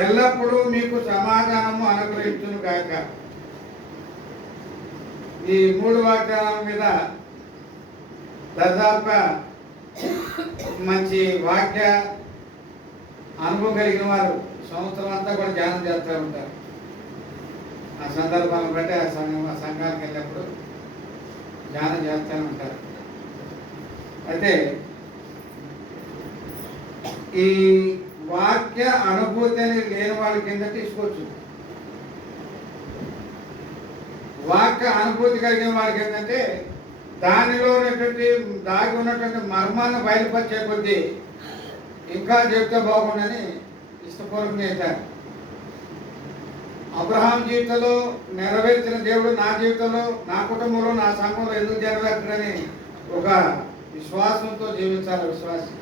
ఎల్లప్పుడూ మీకు సమాధానము అనుగ్రహించును గాక. ఈ 3 వాగ్దానం మీద దాదాపుగా మంచి వాక్య అనుభవం కలిగిన వారు సంవత్సరం అంతా కూడా ధ్యానం చేస్తూ ఉంటారు. ఆ సందర్భాలను బట్టి ఆ సంఘానికి వెళ్ళినప్పుడు ధ్యానం చేస్తూ ఉంటారు. అయితే ఈ వాక్య అనుభూతి అనేది లేని వాళ్ళ కింద తీసుకోవచ్చు. వాక్య అనుభూతి కలిగిన వాళ్ళకి ఏంటంటే దానిలో ఉన్నటువంటి దాగి ఉన్నటువంటి మర్మాన్ని బయలుపరిచే కొద్దీ ఇంకా చెప్తే బాగుండని ఇష్టపూర్వకంగా చేశారు. అబ్రహాం జీవితంలో నెరవేర్చిన దేవుడు నా జీవితంలో, నా కుటుంబంలో, నా సంఘంలో ఎందుకు నెరవేర్చడని ఒక విశ్వాసంతో జీవించాలి. విశ్వాసం.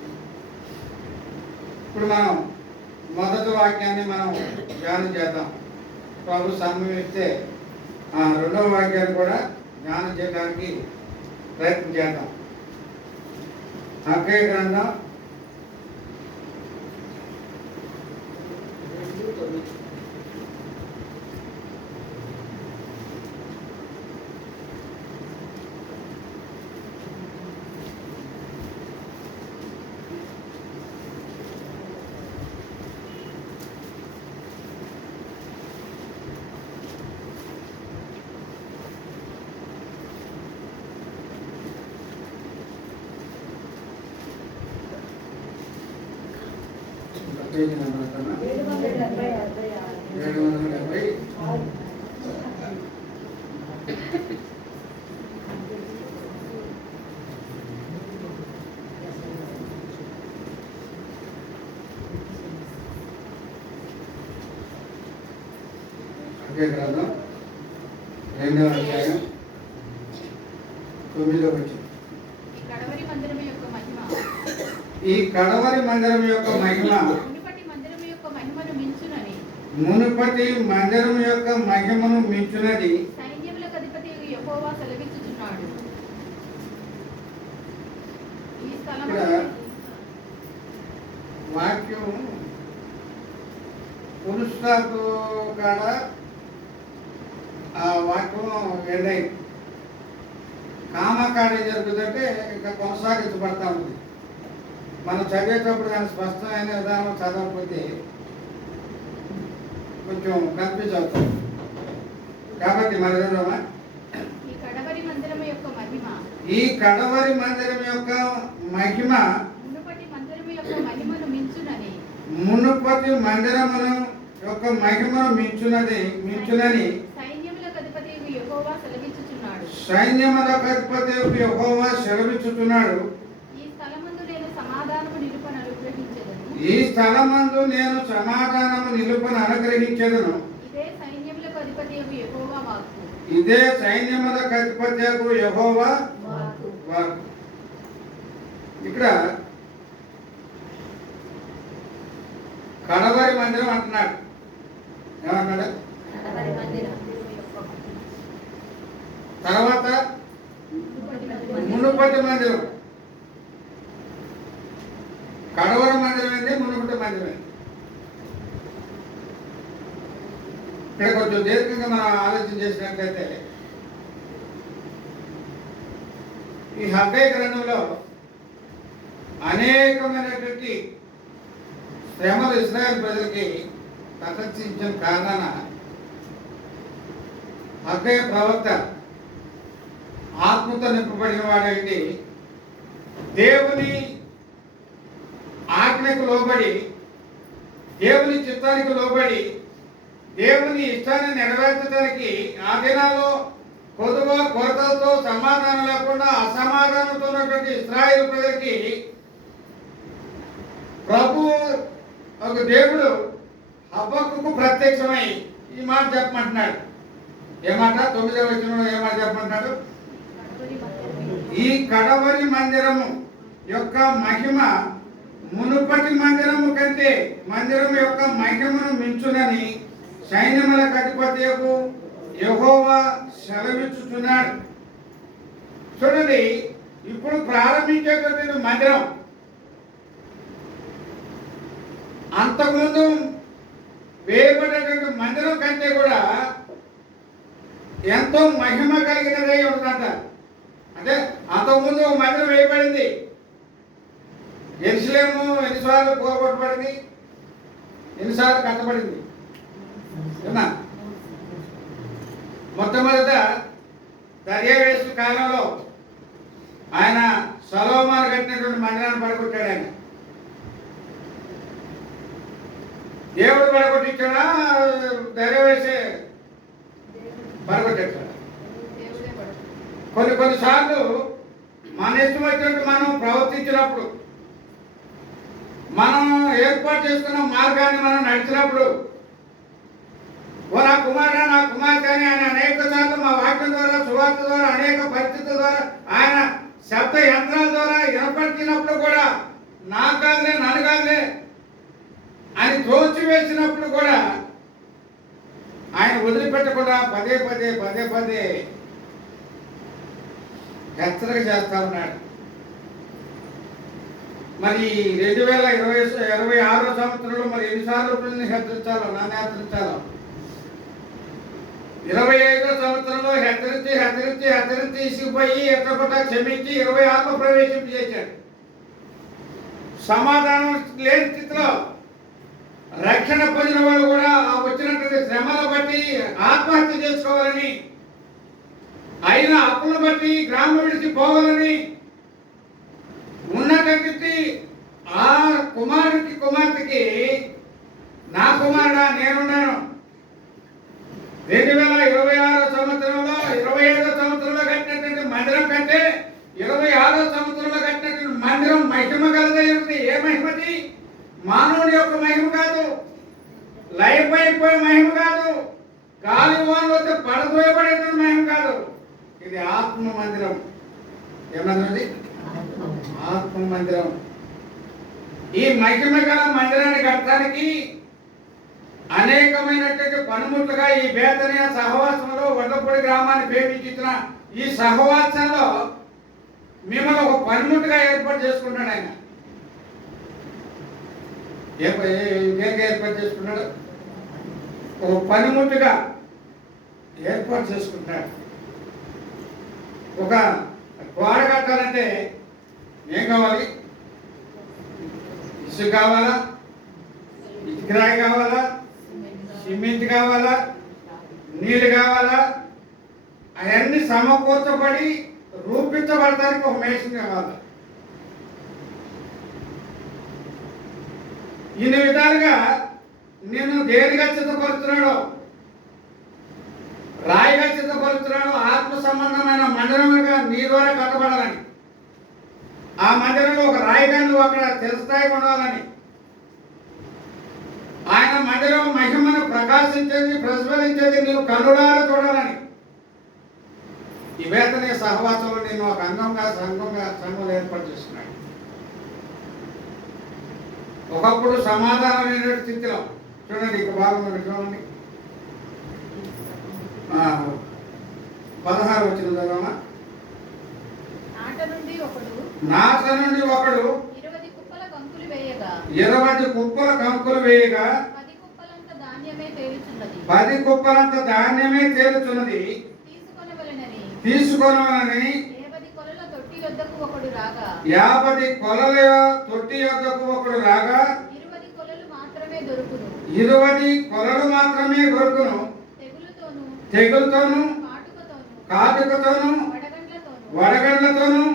ఇప్పుడు మనం మొదటి వాక్యాన్ని మనం ధ్యానం చేద్దాం. ప్రభు సమయం ఇస్తే 2వ వాక్యాన్ని కూడా ధ్యానం చేయడానికి ప్రయత్నం చేద్దాం. హగ్గై గ్రంథం 770. హగ్గై గ్రంథం 2వ అధ్యాయం 9వ వచనం. ఈ కడవరి మందిరం యొక్క మహిమ మునుపటి మందిరం యొక్క మహిమను మించునది సైన్యములకు అధిపతియగు యెహోవా సెలవిచ్చుచున్నాడు. ఈ స్థలములో వాక్యం పురుషాకు కాడ ఆ వాక్యం ఎండై కామకాడ ఏం జరుగుతుందంటే ఇంకా కొనసాగించబడతా ఉంది. మనం చదివేటప్పుడు దాని స్పష్టమైన విధానం చదవకపోతే కొంచెం కన్ఫ్యూజ్ అవుతాం. కాబట్టి మరి ఈ కడవరి మందిరం యొక్క మహిమ మునుపటి మందిరం యొక్క మహిమను మించునని సైన్యములకు అధిపతియగు యెహోవా సెలవిచ్చుచున్నాడు. ఈ స్థలమందు నేను సమాధానము నిలుపను అనుగ్రహించెదను. ఇదే సైన్యములకు అధిపతియగు యెహోవా వాక్కు. ఇక్కడ కడవరి మందిరం అంటున్నాడు. ఏమన్నాడు? తర్వాత మునుపటి మందిరం. కడవరి మందిరం ఏంటి? మునుపటి మందిరం ఏంటి? ఇక్కడ కొంచెం దీర్ఘంగా మనం ఆలోచన చేసినట్లయితే ఈ హగ్గై గ్రంథంలో అనేకమైనటువంటి శ్రమలు ఇశ్రాయేలు ప్రజలకి తటస్థించిన కారణాన హగ్గయ ప్రవక్త ఆత్మతో నింపబడిన వాడైతే దేవుని ఆజ్ఞకు లోబడి, దేవుని చిత్తానికి లోబడి, దేవుని ఇష్టాన్ని నెరవేర్చడానికి ఆ దినాల్లో కొదువ కొరతలతో సమాధానం లేకుండా అసమాధానంతో ఉన్నటువంటి ఇశ్రాయేలు ప్రజలకి ప్రభు ఒక దేవుడు హబక్కుకు ప్రత్యక్షమై ఈ మాట చెప్పమంటున్నాడు. ఏమాట 9వ వచనంలో ఏమాట చెప్పమంటాడు? ఈ కడవరి మందిరము యొక్క మహిమ మునుపటి మందిరము కంటే మందిరం యొక్క మహిమను మించునని సైన్యములకు అధిపతియగు యెహోవా సెలవిచ్చుచున్నాడు. చూడండి, ఇప్పుడు ప్రారంభించేటువంటి మందిరం అంతకుముందు వేయబడేటువంటి మందిరం కంటే కూడా ఎంతో మహిమ కలిగినదై ఉంటుందంట. అంటే అంతకుముందు ఒక మందిరం వేయబడింది. యెరూషలేము ఎన్నిసార్లు పోగొట్టబడింది, ఎన్నిసార్లు కట్టబడింది. మొట్టమొదట దర్యావేసు కాలంలో ఆయన సొలొమోను కట్టినటువంటి మందిరాన్ని పడగొట్టాడు. ఆయన దేవుడు పడగొట్టించాడా, దర్యావేసే పడగొట్టాడు? కొన్నిసార్లు మన ఇష్టం వచ్చినట్టు మనం ప్రవర్తించినప్పుడు, మనం ఏర్పాటు చేసుకున్న మార్గాన్ని మనం నడిచినప్పుడు, ఓ నా కుమారుడు నా కుమార్తె అని ఆయన అనేక సార్లు మా వాక్యం ద్వారా, సువార్త ద్వారా, అనేక పరిస్థితుల ద్వారా, ఆయన శబ్ద యంత్రాల ద్వారా వినపడినప్పుడు కూడా నా కాదులే నన్ను కాదులే అని త్రోచి వేసినప్పుడు కూడా ఆయన వదిలిపెట్టకుండా పదే పదే పదే పదే హెచ్చరిక చేస్తా ఉన్నాడు. మరి 2026 సంవత్సరంలో మరి ఎన్నిసార్లు హెచ్చరించాలో, నన్ను హెచ్చరించాలో. 25వ సంవత్సరంలో హెచ్చరించి హెచ్చరించి హెచ్చరించి ఇసిగిపోయి ఎత్తపట్ట క్షమించి 26లో ప్రవేశింపు చేశాడు. సమాధానం లేని స్థితిలో రక్షణ పొందిన వాళ్ళు కూడా ఆ వచ్చినటువంటి శ్రమల బట్టి ఆత్మహత్య చేసుకోవాలని, అయిన అప్పులను బట్టి గ్రామం విడిచి పోవాలని ఉన్నటువంటి ఆ కుమారుడికి కుమార్తెకి, నా కుమారుడా నేనున్నాను, 2026 సంవత్సరంలో 25వ సంవత్సరంలో కట్టినటువంటి మందిరం కంటే 26వ సంవత్సరంలో కట్టినటువంటి మందిరం మహిమ కలదై ఉంది. ఏ మహిమది? మానవుడి యొక్క మహిమ కాదు, లైఫ్ అయిపోయే మహిమ కాదు, గాలి వానలు వస్తే పడదోయబడేటువంటి మహిమ కాదు. ఇది ఆత్మ మందిరం. ఏమన్నది? ఆత్మ మందిరం. ఈ మహిమ గల మందిరాన్ని కట్టడానికి అనేకమైనటువంటి పనిముట్లుగా ఈ బేతనీయ సహవాసంలో వడ్లపూడి గ్రామాన్ని ప్రేమించిన ఈ సహవాసంలో మిమ్మల్ని ఒక పనిముట్టుగా ఏర్పాటు చేసుకుంటాడు ఆయన. దేనిగా ఏర్పాటు చేసుకున్నాడు? ఒక పనిముట్టుగా ఏర్పాటు చేసుకుంటాడు. ఒక గోడ కట్టాలంటే ఏం కావాలి? ఇసుక కావాలా, ఇటుకరాయి కావాలా, సిమెంట్ కావాలా, నీళ్ళు కావాలా, అవన్నీ సమకూర్చబడి రూపించబడటానికి ఒక మేషన్ కావాలి. ఇన్ని విధాలుగా నేను దేనిగా సిద్ధపరుస్తున్నాడు? రాయిగా సిద్ధపరుస్తున్నాడు. ఆత్మ సంబంధమైన మందిరముగా నీ ద్వారా కట్టబడాలని, ఆ మందిరంలో ఒక రాయిగా నువ్వు అక్కడ తెలుస్తాయి ఉండాలని, ఆయన మందిరం మహిమను ప్రకాశించేది, ప్రజ్వలించేది నువ్వు కనులారా చూడాలని, ఈ బేతనీయ సహవాసంలో నేను ఒక సంఘం ఏర్పాటు చేస్తున్నాడు. ఒకప్పుడు సమాధానమైన స్థితిలో చూడండి, ఇక భాగంలో చూడండి, 16 వచ్చిన చదవమా. నాట నుండి ఒకడు 20 కుప్పల కంకులు వేయగా 20 కుప్పల కంకులు వేయగా 10 కుప్పలంత ధాన్యమే తేలుచున్నది. 10 కుప్పలంత ధాన్యమే తేలుచున్నది. తీసుకొనవలెనని 50 కొలల తొట్టి యొద్దకు ఒకడు రాగా 50 కొలల తొట్టి యొద్దకు ఒకడు రాగా 20 కొలలు మాత్రమే దొరుకును. 20 కొలలు మాత్రమే దొరుకును, తెగులుతోను తెగులుతోను, కాటుకతోను, వడగండ్లతోను వడగండ్లతోను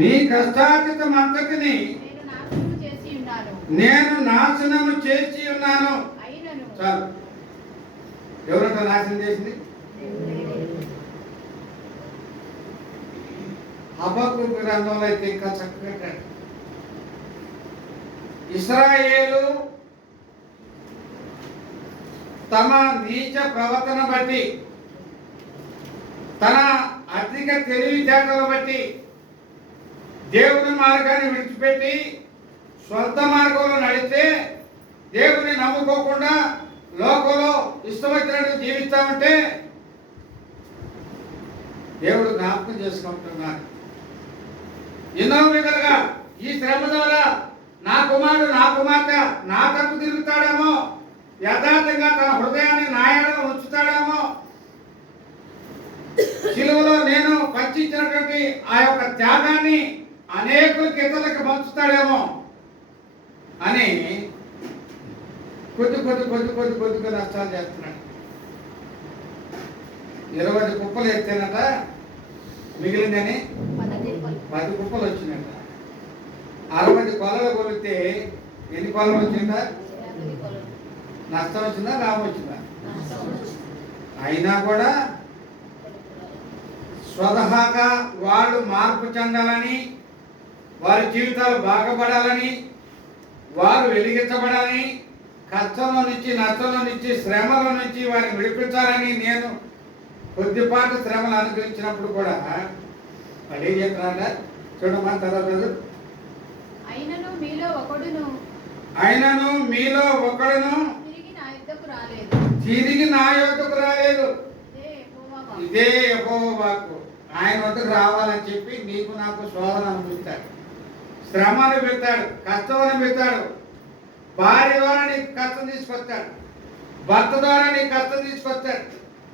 మీ కష్టార్జితమంతటిని నేను నాశనము చేసి ఉన్నాను. అయినను చాలు. ఎవరంతా నాశనం చేసింది? హబక్కూకు గ్రంథంలో అయితే ఇంకా చక్కగా ఇశ్రాయేలు తమ నీచ ప్రవర్తన బట్టి, తన అధిక తెలివితేటలు బట్టి దేవుని మార్గాన్ని విడిచిపెట్టి స్వంత మార్గంలో నడిస్తే, దేవుని నమ్ముకోకుండా లోకంలో ఇష్టమైనట్టు జీవిస్తామంటే దేవుడు జ్ఞాపకం చేసుకుంటున్నాడు. ఎన్నో విధాలుగా ఈ శ్రమ ద్వారా నా కుమారుడు, నా కుమార్తె నా తప్పు తిరుగుతాడేమో, యథార్థంగా తన హృదయాన్ని నాయనలో ఉంచుతాడేమో, శిలువలో నేను పంచించినటువంటి ఆ యొక్క త్యాగాన్ని అనేకులకి ఇతరులకు పంచుతాడేమో అని కొద్దిగా నష్టాలు చేస్తున్నాడు. 20 కుప్పలు ఎత్తేనట, మిగిలిందని 10 కుప్పలు వచ్చినట. 60 కొలలు కొలితే ఎన్ని కొలలు వచ్చిందా? నష్టం వచ్చిందా, లాభం వచ్చిందా? అయినా కూడా స్వతహాగా వాళ్ళు మార్పు చెందాలని, వారి జీవితాలు బాగుపడాలని, వారు వెలిగించబడాలని, కష్టంలో నుంచి, నష్టంలో నుంచి, శ్రమలో నుంచి వారిని విడిపించాలని నేను కొద్దిపాటి శ్రమలు అనుగ్రహించినప్పుడు కూడా వాళ్ళు ఏం చెప్తున్నారంట చూడమా తర్వాత. అయినను మీలో ఒకడును తిరిగి నా యొద్దకు రాలేదు. ఇదే యెహోవా వాక్కు. ఆయన వద్దకు రావాలని చెప్పి నీకు నాకు శోధన అనిపిస్తాడు, శ్రమను పెడతాడు, కష్టం పెడతాడు. భార్య ద్వారా నీకు కష్టం తీసుకొస్తాడు, భర్త ద్వారా నీకు కష్టం తీసుకొస్తాడు,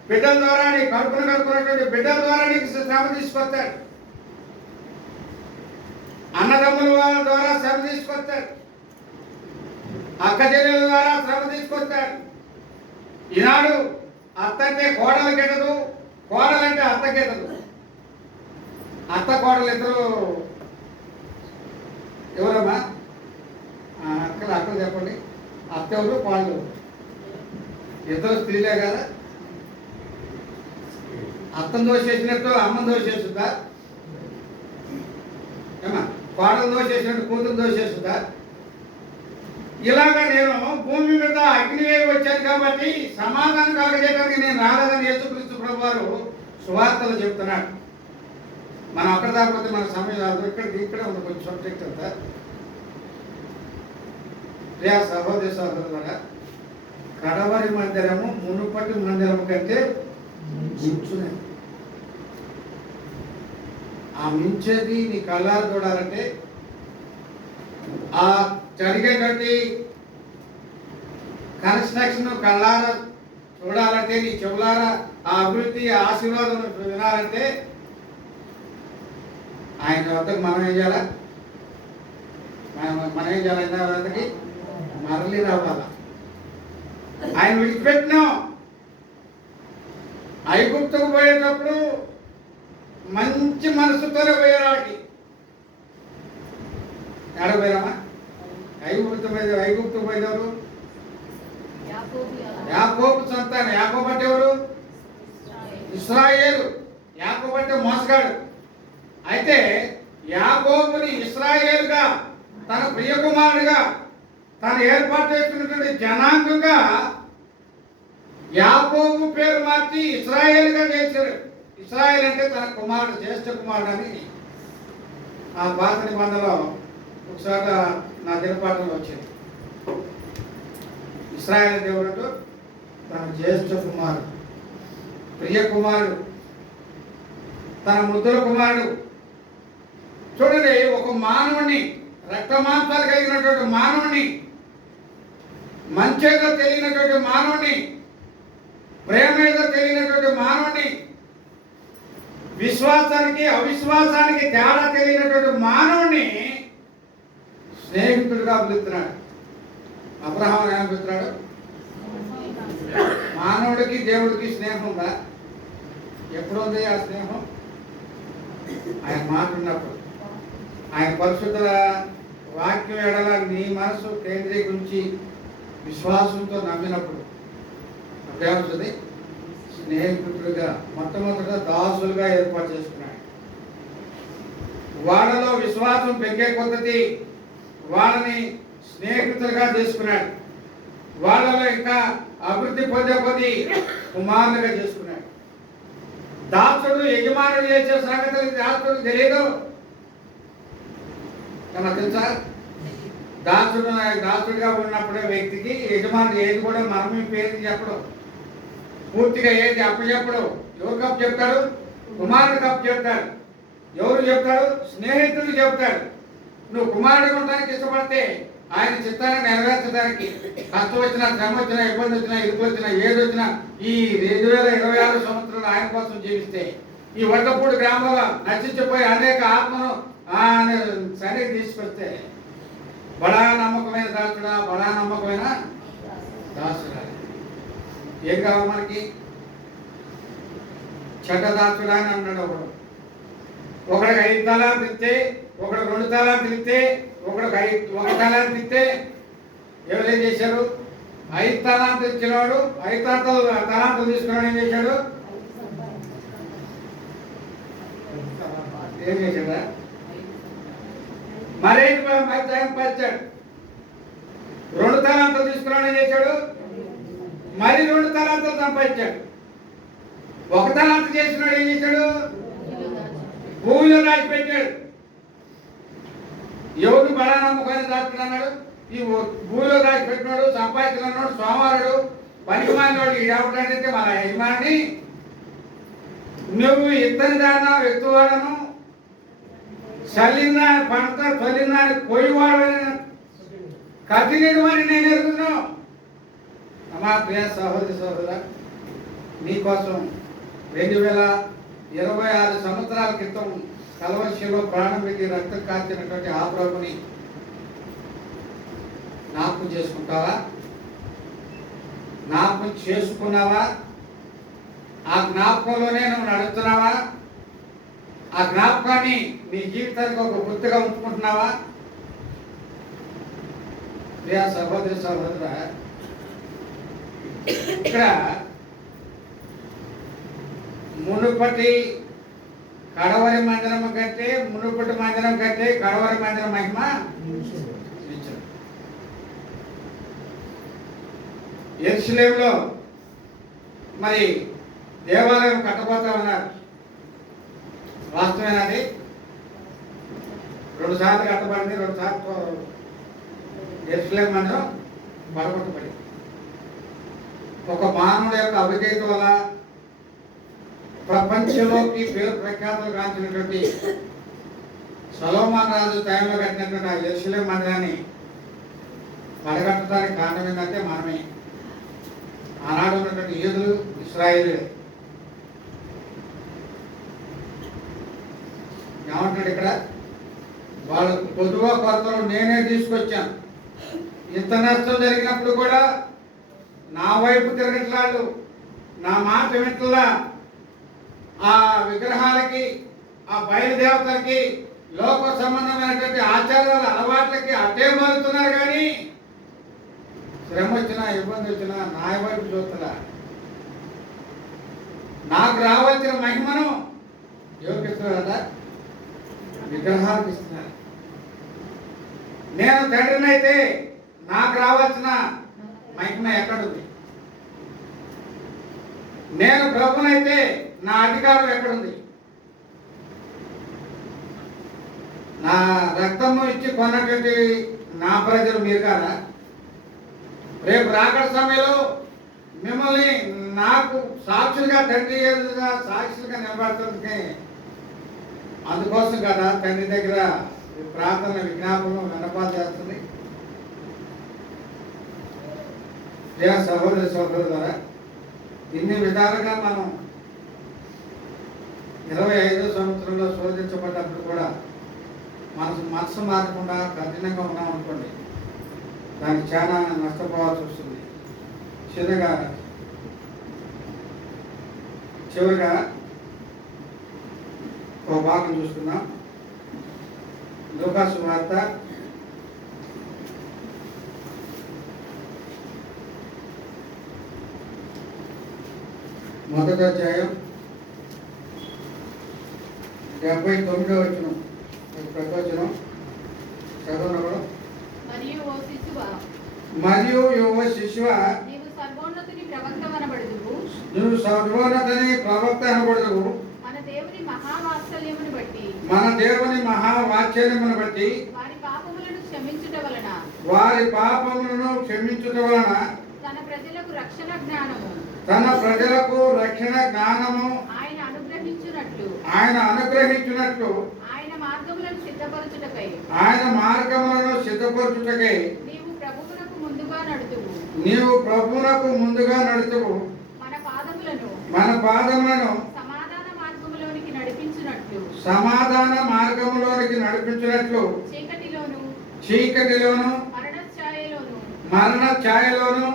బిడ్డల ద్వారా నీ కడుపును కడుపుకున్నటువంటి బిడ్డల ద్వారా నీకు శ్రమ తీసుకొస్తాడు, అన్నదమ్ముల వాళ్ళ ద్వారా శ్రమ తీసుకొస్తాడు, అక్క చెల్లెల ద్వారా శ్రమ తీసుకొస్తాడు. ఈనాడు అత్త అంటే కోడలు కెట్టదు, కోడలంటే అత్త కెట్టదు. అత్త కోడలు ఇద్దరు ఎవరమ్మా? అక్కలు చెప్పండి. అత్త ఎవరు, కోడలు ఎవరు? ఇద్దరు స్త్రీలే కదా. అత్తను దోషేసినట్టు అమ్మను దోషేస్తుందా? ఏమా కోడలు దోషేసినట్టు కూతురు దోషేస్తుందా? ఇలాగా నేను భూమి మీద అగ్నివేయ వచ్చాను కాబట్టి సమాధానం కలగజేయడానికి నేను రాలేదని యేసుక్రీస్తు ప్రభువారు సువార్తలు చెప్తున్నాడు. మనం అక్కడ దాకపోతే మన సమయం రాదు. ఇక్కడే ఉంది కొంచెం సబ్జెక్ట్ అంతా. ప్రియా సహోదరి సహోదరులారా, కడవరి మందిరము మునుపటి మందిరము కంటే మించున్నది. ఆ మించేది నీ కళ్ళారు చూడాలంటే, ఆ జరిగేటువంటి కన్స్ట్రక్షన్ కళ్ళారా చూడాలంటే, నీ చెవులారా ఆ అభివృద్ధి ఆశీర్వాదం వినాలంటే ఆయన వద్దకు మనం ఏం చేయాలా? మనం ఏం చేయాలి? మరలి రావాలా. ఆయన విడిచిపెట్టినాం. ఐగుప్తుకు పోయేటప్పుడు మంచి మనసుతోనే పోయారు. వాడికి ఎడపోయారమ్మా? ఐగుప్తుకు పోయేవారు యాకోబు సంతానం. యాకోబు అంటే ఎవరు? ఇశ్రాయేలు. యాకోబు అంటే మోసగాడు. అయితే యాకోబుని ఇశ్రాయేలుగా, తన ప్రియకుమారుడుగా, తను ఏర్పాటు చేసుకున్నటువంటి జనాంగంగా యాకోబు పేరు మార్చి ఇశ్రాయేలుగా చేశాడు. ఇశ్రాయేల్ అంటే తన కుమారుడు, జ్యేష్ఠ కుమారుడు అని ఆ పాత నిబంధనలో ఒకసారి నా దినపాఠంలో వచ్చింది. ఇశ్రాయేల్ దేవుడు తన జ్యేష్ఠ కుమారుడు, ప్రియ కుమారుడు, తన ముద్దుల కుమారుడు. చూడండి, ఒక మానవుణ్ణి, రక్తమాంసాలు కలిగినటువంటి మానవుణ్ణి, మంచేదో తెలియనటువంటి మానవుణ్ణి, ప్రేమేదో తెలియనటువంటి మానవుణ్ణి, విశ్వాసానికి అవిశ్వాసానికి తేడా తెలియనటువంటి మానవుణ్ణి స్నేహితుడిగా పిలుస్తున్నాడు. అబ్రహాం ఏమనిపిస్తున్నాడు? మానవుడికి దేవుడికి స్నేహం ఉందా? ఎప్పుడు ఉంది ఆ స్నేహం? ఆయన మాట ఉన్నప్పుడు, ఆయన పరిశుద్ధ వాక్యం ఎడల నీ మనసు కేంద్రీకరించి విశ్వాసంతో నమ్మినప్పుడు అప్పుడేమవుతుంది? స్నేహితులుగా మొట్టమొదట దాసులుగా ఏర్పాటు చేసుకున్నాడు. వాళ్ళలో విశ్వాసం పెరిగే కొద్దీ వాళ్ళని స్నేహితులుగా చేసుకున్నాడు. వాళ్ళలో ఇంకా అభివృద్ధి పొందే కొద్దీ కుమారులుగా చేసుకున్నాడు. దాసుడు యజమానుడు చేసే సంగతులు దాసుడు తెలియదు కదా, తెలుసా? దాసుడిగా ఉన్నప్పుడే వ్యక్తికి యజమానుడు ఏది కూడా మనమే పేరు చెప్పడం, పూర్తిగా ఏది అప్పచెప్పడు. ఎవరు కప్పు చెప్తాడు? కుమారుడు కప్పు చెప్తాడు. ఎవరు చెప్తాడు? స్నేహితుడు చెప్తాడు. నువ్వు కుమారుడు ఉండడానికి ఇష్టపడితే ఆయన చిత్తాన్ని నెరవేర్చడానికి కష్టం వచ్చినా, శ్రమ వచ్చినా, ఇబ్బంది వచ్చినా, ఇరుకు వచ్చినా, ఏది వచ్చినా ఈ 2026 సంవత్సరాలు ఆయన కోసం జీవిస్తే ఈ వడ్డపూడి గ్రామంలో నశించిపోయి అనేక ఆత్మను సరికి తీసుకొస్తే బడా నమ్మకమైన దాసుడా, బడా నమ్మకమైన దాసుడా. ఏం కావాలి మనకి? చెడ్డ దాసుడా అని అన్నాడు ఒకడు. ఒకడికి 5 తలాలు ఇస్తే, ఒకడు 2 తలాలు ఇస్తే, ఒకడికి 1 తలాలు ఇస్తే ఎవరేం చేశారు? 5 తలాలు ఇచ్చినవాడు 5 తలాలు తీసుకున్నాడు. ఏం చేశాడు? ఏం చేశాడా? మరేంటి పరిచాడు? 2 తలాంతలు తీసుకున్నాడు. ఏం చేశాడు? మరి 2 తలాంతలు సంపాదించాడు. 1 తలాంత చేసినాడు. ఏం చేశాడు? భూమిలో దాచిపెట్టాడు. ఎవరు బడా నమ్మకాన్ని దాచుకున్నాడు? ఈ భూమిలో దాచిపెట్టినాడు, సంపాదించుకున్నాడు, సోమారుడు, పనికిమాలినోడు. ఈడవటానికి మన యజమాని నువ్వు ఇత్తని దానా వ్యక్తివాడను చల్లిన పంట చల్లిన కోయివాడని కఠినమని నేను ఎరుగుతున్నాను. అమ్మా ప్రియ సహోదరి సహోదర, నీకోసం 2026 సంవత్సరాల క్రితం కలవరిశిలో ప్రాణం పెట్టి రక్తం కార్చినటువంటి ఆ ప్రభుని జ్ఞాపకం చేసుకుంటావా? జ్ఞాపకం చేసుకున్నావా? ఆ జ్ఞాపకంలోనే నువ్వు నడుస్తున్నావా? ఆ జ్ఞాపకాన్ని నీ జీవితానికి ఒక గుర్తుగా ఉంచుకుంటున్నావా? ప్రియ సహోదరి సహోదర, ఇక్కడ మునుపటి కడవరి మందిరం కంటే మునుపటి మందిరం కంటే కడవరి మందిరం మహిమ యెరూషలేములో మరి దేవాలయం కట్టబోతా ఉన్నారు. వాస్తవేనది. 2 సార్లు కట్టబడింది. 2 సార్లు యెరూషలేము మందిరం పడగొట్టబడింది. ఒక మానవుడు యొక్క అవిధేయత వల్ల ప్రపంచంలోకి పేరు ప్రఖ్యాతులు గాంచినటువంటి సొలొమోను రాజు టైంలో కట్టినటువంటి ఆ యెరూషలేము మందిరాన్ని పడగొట్టడానికి కారణం ఏంటంటే మనమే. ఆనాడు ఉన్నటువంటి యూదులు, ఇశ్రాయేలు. ఏమంటున్నాడు ఇక్కడ? వాళ్ళు పొదువ కొరతలు నేనే తీసుకొచ్చాను. ఇంత నష్టం జరిగినప్పుడు కూడా నా వైపు తిరగట్లాళ్ళు, నా మాట వింటలా, ఆ విగ్రహాలకి, ఆ బయలుదేవతలకి, లోక సంబంధమైనటువంటి ఆచారాల అలవాట్లకి అట్టే మారుతున్నారు. కానీ శ్రమ వచ్చినా, ఇబ్బంది వచ్చినా నా వైపు చూస్తున్నా. నాకు రావాల్సిన మహిమను ఎవరికి ఇస్తున్నారట? విగ్రహాలకు ఇస్తున్నారు. నేను తండ్రిని అయితే నాకు రావాల్సిన మహిమ ఎక్కడుంది? నేను ప్రభునైతే నా అధికారం ఎక్కడుంది? నా రక్తము ఇచ్చి కొన్నటువంటి నా ప్రజలు మీరు కాదా? రేపు రాకడ సమయంలో మిమ్మల్ని నాకు సాక్షులుగా తండ్రి సాక్షులుగా నిలబడుతుంది. అందుకోసం కదా తండ్రి దగ్గర ప్రార్థన విజ్ఞాపనం విన్నపాలు చేస్తుంది. సహోదరి సహోదరు ద్వారా ఇన్ని విధాలుగా మనం 25వ సంవత్సరంలో శోధించబడ్డప్పుడు కూడా మనసు మారకుండా కఠినంగా ఉన్నాం అనుకోండి, దానికి చాలా నష్టపోవాల్సి వస్తుంది. చివరిగా ఒక భాగం చూసుకుందాం. లూకాసు వార్త 1వ అధ్యాయం 79వ వచనం. ప్రవచనం చదవనప్పుడు మరియు యువ శిశువ నీవు సర్వోన్నతుని ప్రవక్త అనబడుదువు. నువ్వు సర్వోన్నతుని ప్రవక్త అనబడుదువు. మన దేవుని మహావాత్సల్యమును బట్టి వారి పాపములను క్షమించుట వలన తన ప్రజలకు రక్షణ జ్ఞానము ఆయన అనుగ్రహించునట్లు ఆయన మార్గములను సిద్ధపరచుటకై నీవు ప్రభువునకు ముందుగా నడుతువు. మన పాదములను సమాధాన మార్గములోనికి నడిపించినట్లు చీకటిలోను మరణ ఛాయలోను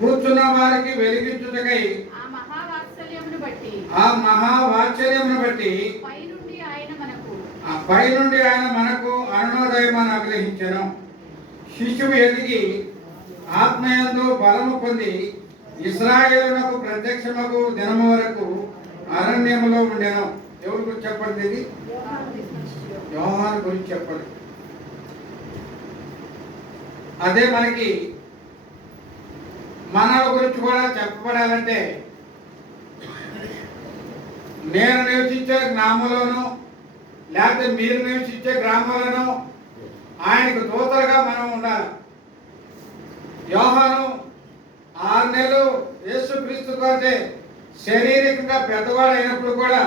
కూర్చున్న వారికి వెలిగించుటకై ఆ మహావాత్సల్యమును బట్టి పైనుండి ఆయన మనకు అరుణోదయమును అనుగ్రహించెను. శిశువు ఎదిగి ఆత్మయందు బలము పొంది ఇశ్రాయేలునకు ప్రత్యక్షమగు దినము వరకు అరణ్యములో ఉండెను. ఎవరి గురించి చెప్పండి? ఇది యోహాను గురించి చెప్పండి. అదే మనకి మనల గురించి కూడా చెప్పబడాలంటే నేను నివసించే గ్రామంలోనూ లేకపోతే మీరు నివసించే గ్రామంలోనూ ఆయనకు దూతలుగా మనం ఉండాలి. యోహాను 6 నెలలు యేసుక్రీస్తు కోసే శారీరకంగా పెద్దవాడు అయినప్పుడు కూడా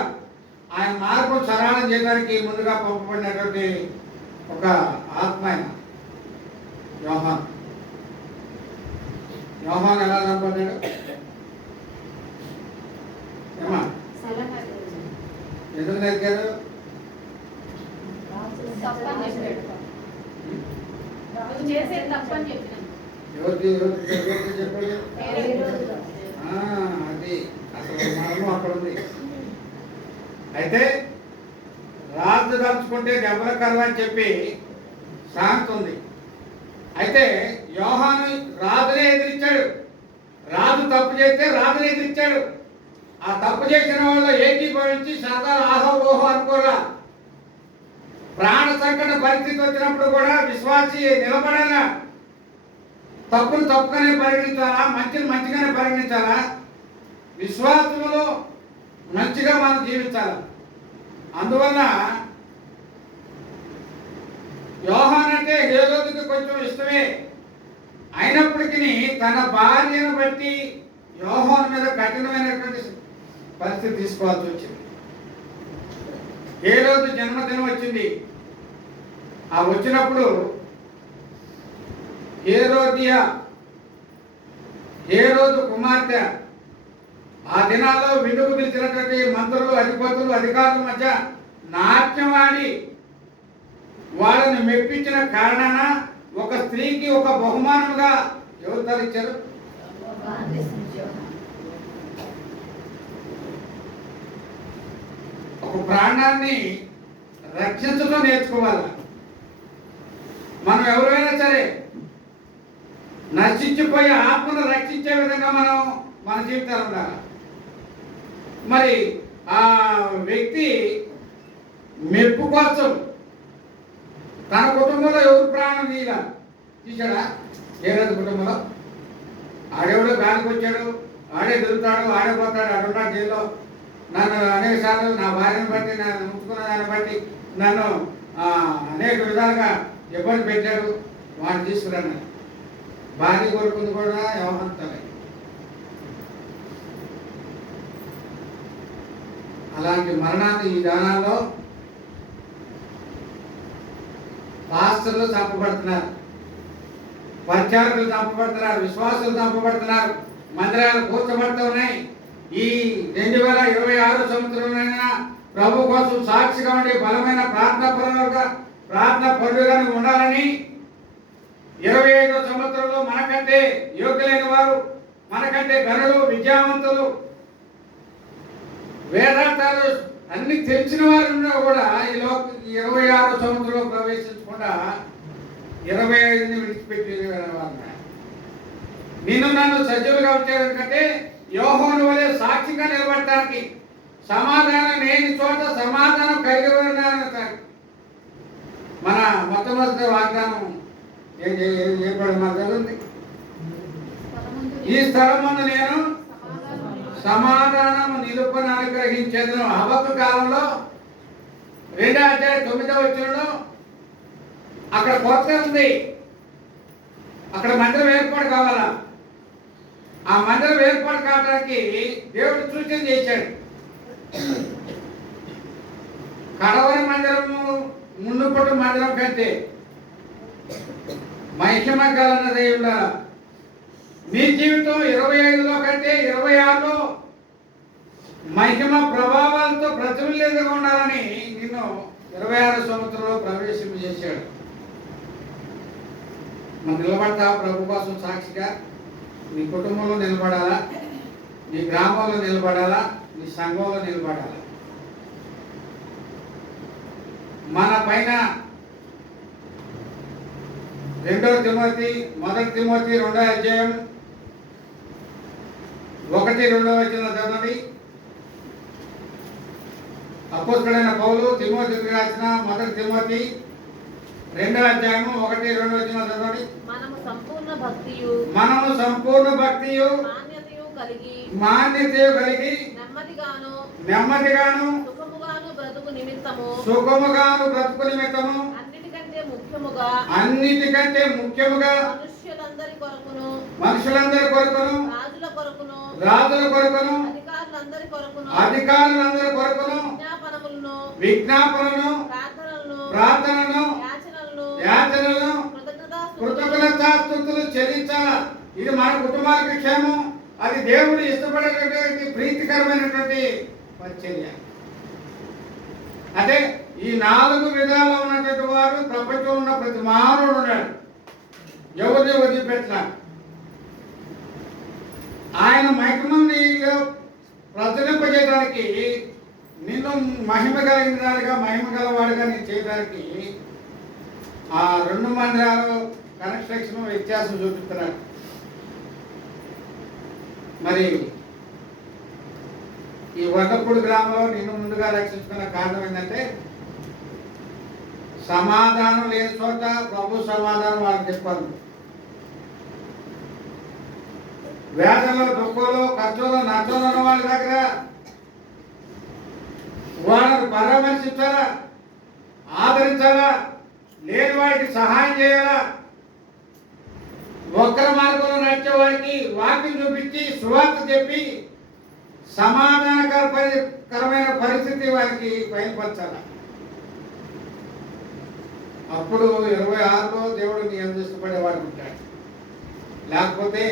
ఆయన మార్పు సరళం చేయడానికి ముందుగా పంపబడినటువంటి ఒక ఆత్మ ఆయన యోహాను. ఎలా చంపబడ్డాడు? ఏమా ఎందుకు నరికాడు? ఎవరికి చెప్పాడు? అది అసలు మనము అక్కడ ఉంది. అయితే రాజు తలుచుకుంటే దెబ్బల కరువు అని చెప్పి సామెత ఉంది. అయితే యోహాను రాజునే ఎదిరించాడు. రాజు తప్పు చేస్తే రాజునే ఎదిరించాడు. ఆ తప్పు చేసిన వాళ్ళు ఏకీభవించి సదా ఆహో ఓహో అనుకోరా. ప్రాణ సంకట పరిస్థితి వచ్చినప్పుడు కూడా విశ్వాసి నిలబడాలా. తప్పును తప్పుగానే పరిగణించాలా, మంచిని మంచిగానే పరిగణించాలా. విశ్వాసంలో మంచిగా మనం జీవించాలి. అందువల్ల యోహాను అంటే హేరోదుకు కొంచెం ఇష్టమే అయినప్పటికీ తన భార్యను బట్టి యోహాను మీద కఠినమైనటువంటి పరిస్థితి తీసుకోవాల్సి వచ్చింది. హేరోదు జన్మదినం వచ్చింది. ఆ వచ్చినప్పుడు హేరోదు కుమార్తె ఆ దినాల్లో విందుకు పిలిచినటువంటి మంత్రులు, అధిపతులు, అధికారుల మధ్య నాట్యమాడి వాళ్ళని మెప్పించిన కారణాన ఒక స్త్రీకి ఒక బహుమానంగా ఎవరు తలిచ్చారు? ఒక ప్రాణాన్ని రక్షించడం నేర్చుకోవాలి. మనం ఎవరైనా సరే నశించిపోయే ఆత్మను రక్షించే విధంగా మన జీవితాలు ఉండాలి. మరి ఆ వ్యక్తి మెప్పు కోసం తన కుటుంబంలో ఎవరు ప్రాణం తీశాడా? హేరోదు కుటుంబంలో ఆడెవడో గాలికి వచ్చాడు, ఆడే తిరుగుతాడు, ఆడే పోతాడు, ఆడున్నాడు జైల్లో. నన్ను అనేక సార్లు నా భార్యను బట్టి, నన్ను ముట్టుకున్న దాన్ని బట్టి నన్ను అనేక విధాలుగా ఇబ్బంది పెట్టాడు. వాడిని తీసుకురాను. భార్య కొడుకుంది కూడా వ్యవహరిస్తాయి. అలాంటి మరణాన్ని ఈ దానాల్లో పాస్టర్లు చంపబడుతున్నారు, పరిచారకులు చంపబడుతున్నారు, విశ్వాసులు చంపబడుతున్నారు, మందిరాలు కూర్చబడుతూ ఉన్నాయి. ఈ 2026 సంవత్సరంలో ప్రభు కోసం సాక్షిగా ఉండి బలమైన ప్రార్థన పరులుగా ఉండాలని 25వ సంవత్సరంలో మనకంటే యోగ్యులైన వారు, మనకంటే ఘనులు, విద్యావంతులు, వేదాంతాలు అన్ని తెలిసిన వారు ఉన్నా కూడా ఈ 26వ సంవత్సరంలో ప్రవేశించకుండా 25ని విడిచిపెట్టి నిన్ను నన్ను సజీవులుగా ఉంచేందుకంటే యోహోను వలె సాక్షిగా నిలబడటానికి, సమాధానం లేని చోట సమాధానం కలిగి ఉన్నాను. మన మొట్టమొదటి వాగ్దానం ఏర్పడి ఈ స్థలం ముందు నేను సమాధానం నిలుపుని అనుగ్రహించేది. హబక్కు కాలంలో 2వ అధ్యాయం 9వ వచనంలో అక్కడ కొరత ఉంది, అక్కడ మందిరం ఏర్పాటు కావాలా. ఆ మందిరం ఏర్పాటు కావడానికి దేవుడు సూచన చేశాడు. కడవరి మందిరము మునుపటి మందిరం కంటే మహిమ గలనదై ఉండాలి. నీ జీవితం 25లో కంటే 26లో మహిమ ప్రభావాలతో ప్రతిఫలితంగా ఉండాలని నిన్ను 26వ సంవత్సరంలో ప్రవేశింపజేశాడు. మనం నిలబడతా ప్రభు కోసం సాక్షిగా. నీ కుటుంబంలో నిలబడాలా, నీ గ్రామంలో నిలబడాలా, నీ సంఘంలో నిలబడాలా. మన పైన 2వ తిమోతి 2వ అధ్యాయం 1-2 వచనం చదవండి. అపోస్తలుడైన పౌలు తిమోతికి రాసిన 1 తిమోతి 2వ అధ్యాయం 1-2 వచనం చదవండి. మనము సంపూర్ణ భక్తియు మాన్యతయు కలిగి నెమ్మదిగాను సుఖముగాను బ్రతుకు నిమిత్తము అన్నిటికంటే ముఖ్యముగా మనుషులందరి కొరకును రాజుల కొరకును అధికారులందరి కొరకును విజ్ఞాపనను ప్రార్థనను యాచనలను కృతజ్ఞతాస్తుతులు చెల్లించాలి. ఇది మన కుటుంబానికి క్షేమం. అది దేవుడు ఇష్టపడేటటువంటి ప్రీతికరమైనటువంటి పరిచర్య. అదే ఈ 4 విధాలు ఉన్నటువంటి వారు ప్రపంచంలో ఉన్న ప్రతి మానవుడు ఉన్నాడు. ఎవరిని వదిలిపెట్టిన ఆయన మహిమని ప్రచురింపజేయడానికి, నిన్ను మహిమ కలిగిన దానిగా మహిమ గలవాడుగా నేను చేయడానికి ఆ 2 మందిరాలు కన్స్ట్రక్షన్ వ్యత్యాసం చూపిస్తున్నాడు. మరి ఈ వడ్డపూడి గ్రామంలో నిన్ను ముందుగా రక్షించుకున్న కారణం ఏంటంటే, సమాధానం లేని చోట ప్రభు సమాధానం వాళ్ళకి చెప్పాలి. వేదనలో, దుఃఖంలో, కష్టంలో, నష్టంలో ఉన్న వాళ్ళ దగ్గర వాళ్ళను పరామర్శించాలా, ఆదరించాలా, లేని వాడికి సహాయం చేయాలా, వక్ర మార్గంలో నడిచే వాడికి వాక్యం చూపించి సువార్త చెప్పి సమాధానకరమైన పరిస్థితి వారికి బయలుపరచాల. అప్పుడు 26లో దేవుడు నీ అందిష్టపడేవాడు ఉంటాడు. లేకపోతే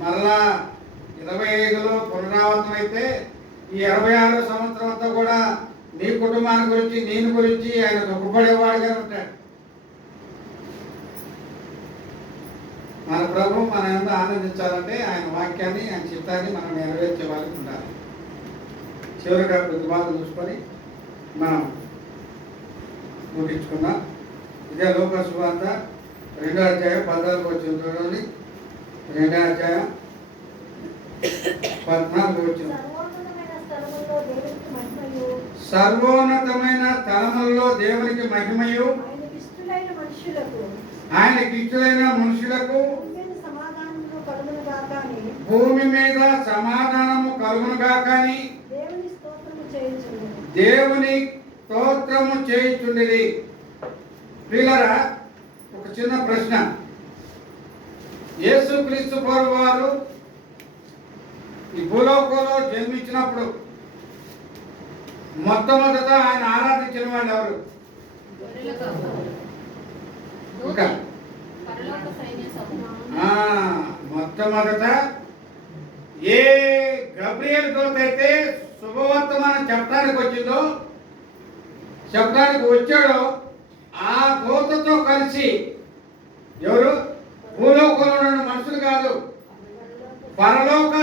మరలా 25లో పునరావృతం అయితే ఈ 26వ సంవత్సరం అంతా కూడా నీ కుటుంబాన్ని గురించి, నేను గురించి ఆయన దుఃఖపడేవాడుగా ఉంటాడు. మన ప్రభు మన ఎంత ఆనందించాలంటే ఆయన వాక్యాన్ని, ఆయన చిత్తాన్ని మనం నెరవేర్చే వాళ్ళకి ఉండాలి. చివరిగా ప్రతిభాగం చూసుకొని మనం ముగించుకుందాం. ఇదే లోక సువార్త 2వ అధ్యాయం 14 వచనం చూడండి. 2వ అధ్యాయం 14 వచనం. సర్వోన్నతమైన స్థలములలో దేవునికి మహిమయు ఆయనకి ఇష్టలైన మనుషులకు భూమి మీద సమాధానము కలుగునుగాకని దేవుని స్తోత్రము చేయుచుండిరి. ప్రియులారా, ఒక చిన్న ప్రశ్న. యేసుక్రీస్తు ప్రభువు వారు ఈ భూలోకంలో జన్మించినప్పుడు మొట్టమొదట ఆయన ఆరాధించిన వాళ్ళు ఎవరు? ఇంకా మొట్టమొదట ఏ గబ్రియల్ దూత అయితే శుభవర్తమానం చెప్పడానికి వచ్చాడో ఆ దూతతో కలిసి ఎవరు? భూలోకంలో ఉన్న మనుషులు కాదు, పరలోక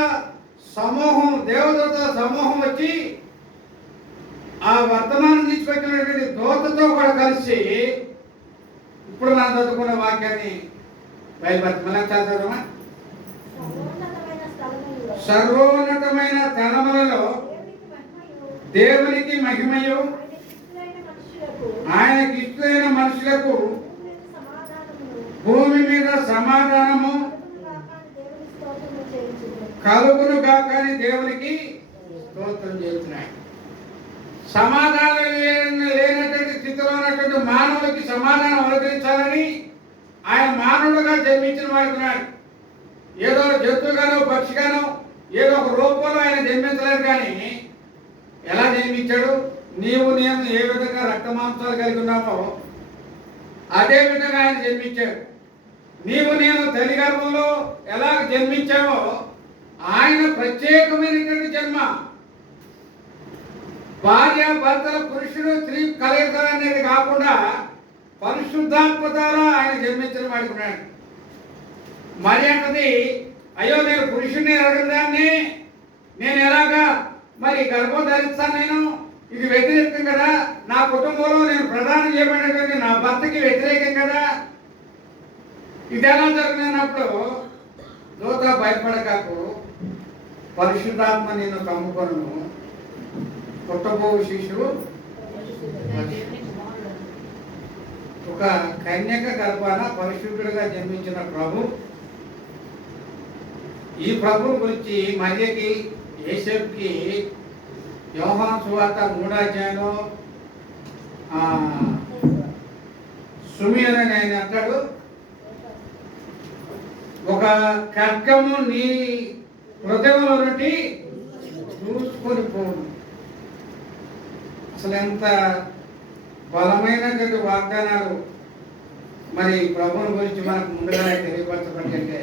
సమూహం, దేవదూతల సమూహం వచ్చి ఆ వర్తమానం తీసుకొచ్చినటువంటి దూతతో కూడా కలిసి ఇప్పుడు మనం చదువుకున్న వాక్యాన్ని బయలుపడుతుంది. మనం చదువుదామా? సర్వోన్నతమైన స్థలములలో దేవునికి మహిమయు ఆయనకి ఇష్టమైన మనుషులకు భూమి మీద సమాధానము కలుగును గాక అని దేవునికి స్తోత్రం చేస్తున్నాయి. సమాధానం లేనటువంటి స్థితిలో ఉన్నటువంటి మానవులకి సమాధానం అనుగ్రహించాలని ఆయన మానవుడుగా జన్మించిన వాడుతున్నాడు. ఏదో జంతువుగానో పక్షిగానో ఏదో ఒక రూపంలో ఆయన జన్మించలేదు. కానీ ఎలా జన్మించాడు? నీవు నేను ఏ విధంగా రక్త మాంసాలు కలిగి ఉన్నామో అదే విధంగా ఆయన జన్మించాడు. నీవు నేను తల్లి గర్భంలో ఎలా జన్మించామో ఆయన ప్రత్యేకమైనటువంటి జన్మ. భార్య భర్తల పురుషుడు స్త్రీ కలయిక అనేది కాకుండా పరిశుద్ధాత్మ ద్వారా ఆయన జన్మించిన వాడుకున్నాడు. మరి అంటది, అయ్యో నేను పురుషుడిని అడగదాన్ని నేను ఎలాగా మరి గర్భం ధరిస్తాను? నేను ఇది వ్యతిరేకం కదా, నా కుటుంబంలో నేను ప్రధానం చేయబడినటువంటి నా భర్తకి వ్యతిరేకం కదా, ఇది ఎలా జరిగినప్పుడు దూత భయపడకాకు, పరిశుద్ధాత్మ నేను కమ్ముకొను, పుట్టబో శిశువు ఒక కన్యక గర్భాన పరిశుద్ధుడిగా జన్మించిన ప్రభు. ఈ ప్రభు గురించి మరియకి యేసేపుకి యోహాను సువార్త 3వ అధ్యాయంలో సుమియోను అని ఆయన అంటాడు, ఒక ఖడ్గము నీ హృదయంలో నుండి చూసుకొని పోను. అసలు ఎంత బలమైనటువంటి వాగ్దానాలు మరి ప్రభువుని గురించి మనకు ముందుగానే తెలియపరచబడితే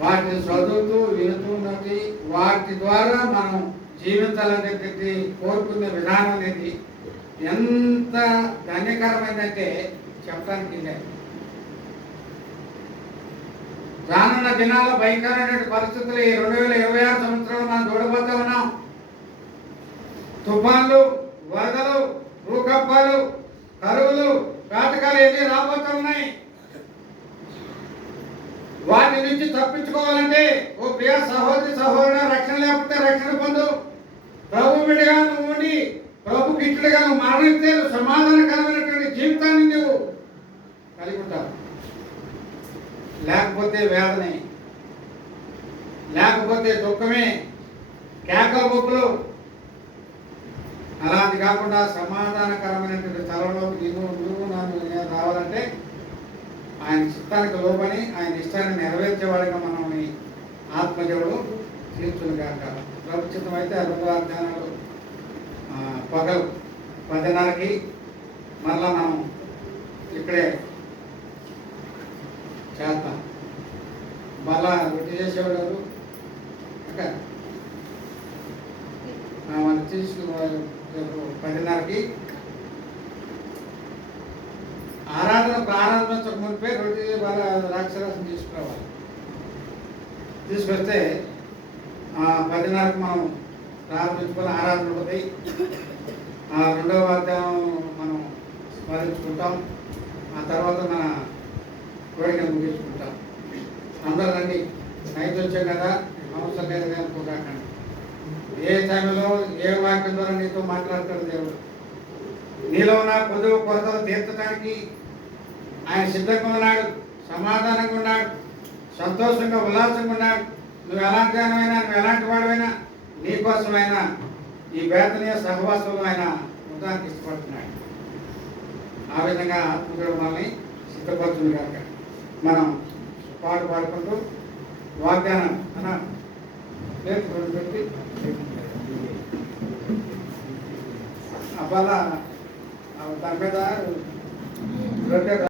వాటిని చదువుతూ వినుతూ ఉన్నది, వాటి ద్వారా మనం జీవించాలనేటువంటి కోరుకునే విధానం అనేది ఎంత ధన్యకరమైందంటే చెప్పడానికి లేదు. రానున్న దినాల్లో భయంకరమైనటువంటి పరిస్థితులు ఈ 2026 సంవత్సరంలో మనం చూడబోతా ఉన్నాం. తుఫాన్లు, వరదలు, భూకంపాలు, కరువులు, కాటకాలు ఎన్ని రాబోతూ ఉన్నాయి. వాటి నుంచి తప్పించుకోవాలంటే ఓ ప్రియ సహోదరి సహోదరుడు, రక్షణ లేకపోతే రక్షణ పొందు. ప్రభు బిడ్డగా నువ్వు ఉండి ప్రభు కిట్టుడుగా నువ్వు మరణిస్తే సమాధానకరమైనటువంటి జీవితాన్ని నువ్వు కలిగి ఉంటావు. లేకపోతే వేదనే, లేకపోతే దుఃఖమే, కేకల బొక్కులు. అలాంటి కాకుండా సమాధానకరమైనటువంటి స్థలంలోకి నువ్వు నన్ను రావాలంటే ఆయన చిత్తానికి లోబడి ఆయన ఇష్టాన్ని నెరవేర్చేవాడిగా మనల్ని ఆత్మదేవుడు తీర్చును కాక. ప్రభు చిత్తం అయితే 2వ అధ్యాయాలు పగలు 10:30కి మరలా మనం ఇక్కడే చేస్తాం. మళ్ళా రొట్టె చేసేవాడు ఎవరు? మనం తీసుకు 10:30కి ఆరాధన ప్రారంభించక మునిపే రొట్టె వాళ్ళ రాక్షరసం తీసుకురావాలి. తీసుకొస్తే 10:30కి మనం ప్రారంభించుకొని ఆరాధన ఉంటుంది. 2వ అధ్యాయం మనం స్మరించుకుంటాం. ఆ తర్వాత మన కోరిక ముగించుకుంటాం. అందరూ రండి, నైట్ వచ్చాం కదా, అవసరం లేదు అనుకోకండి. ఏ టైంలో ఏ వాక్యం ద్వారా నీతో మాట్లాడతాడు దేవుడు. నీలో ఉన్న పొదువు కొరతలు తీర్చడానికి ఆయన సిద్ధంగా ఉన్నాడు, సమాధానంగా ఉన్నాడు, సంతోషంగా ఉల్లాసంగా ఉన్నాడు. నువ్వు ఎలాంటి దానివైనా, నువ్వు ఎలాంటి వాడివైనా నీకోసమైనా ఈ బేతనీయ సహవాసంలో ఆయన ఉదాహరణకి ఇష్టపడుతున్నాడు. ఆ విధంగా ఆత్మదేవుడు మనల్ని సిద్ధపడుతుంది కాక మనం పాట పాడుకుంటూ వాగ్దానం అన్న పెట్టి అబ్బాల దాని మీద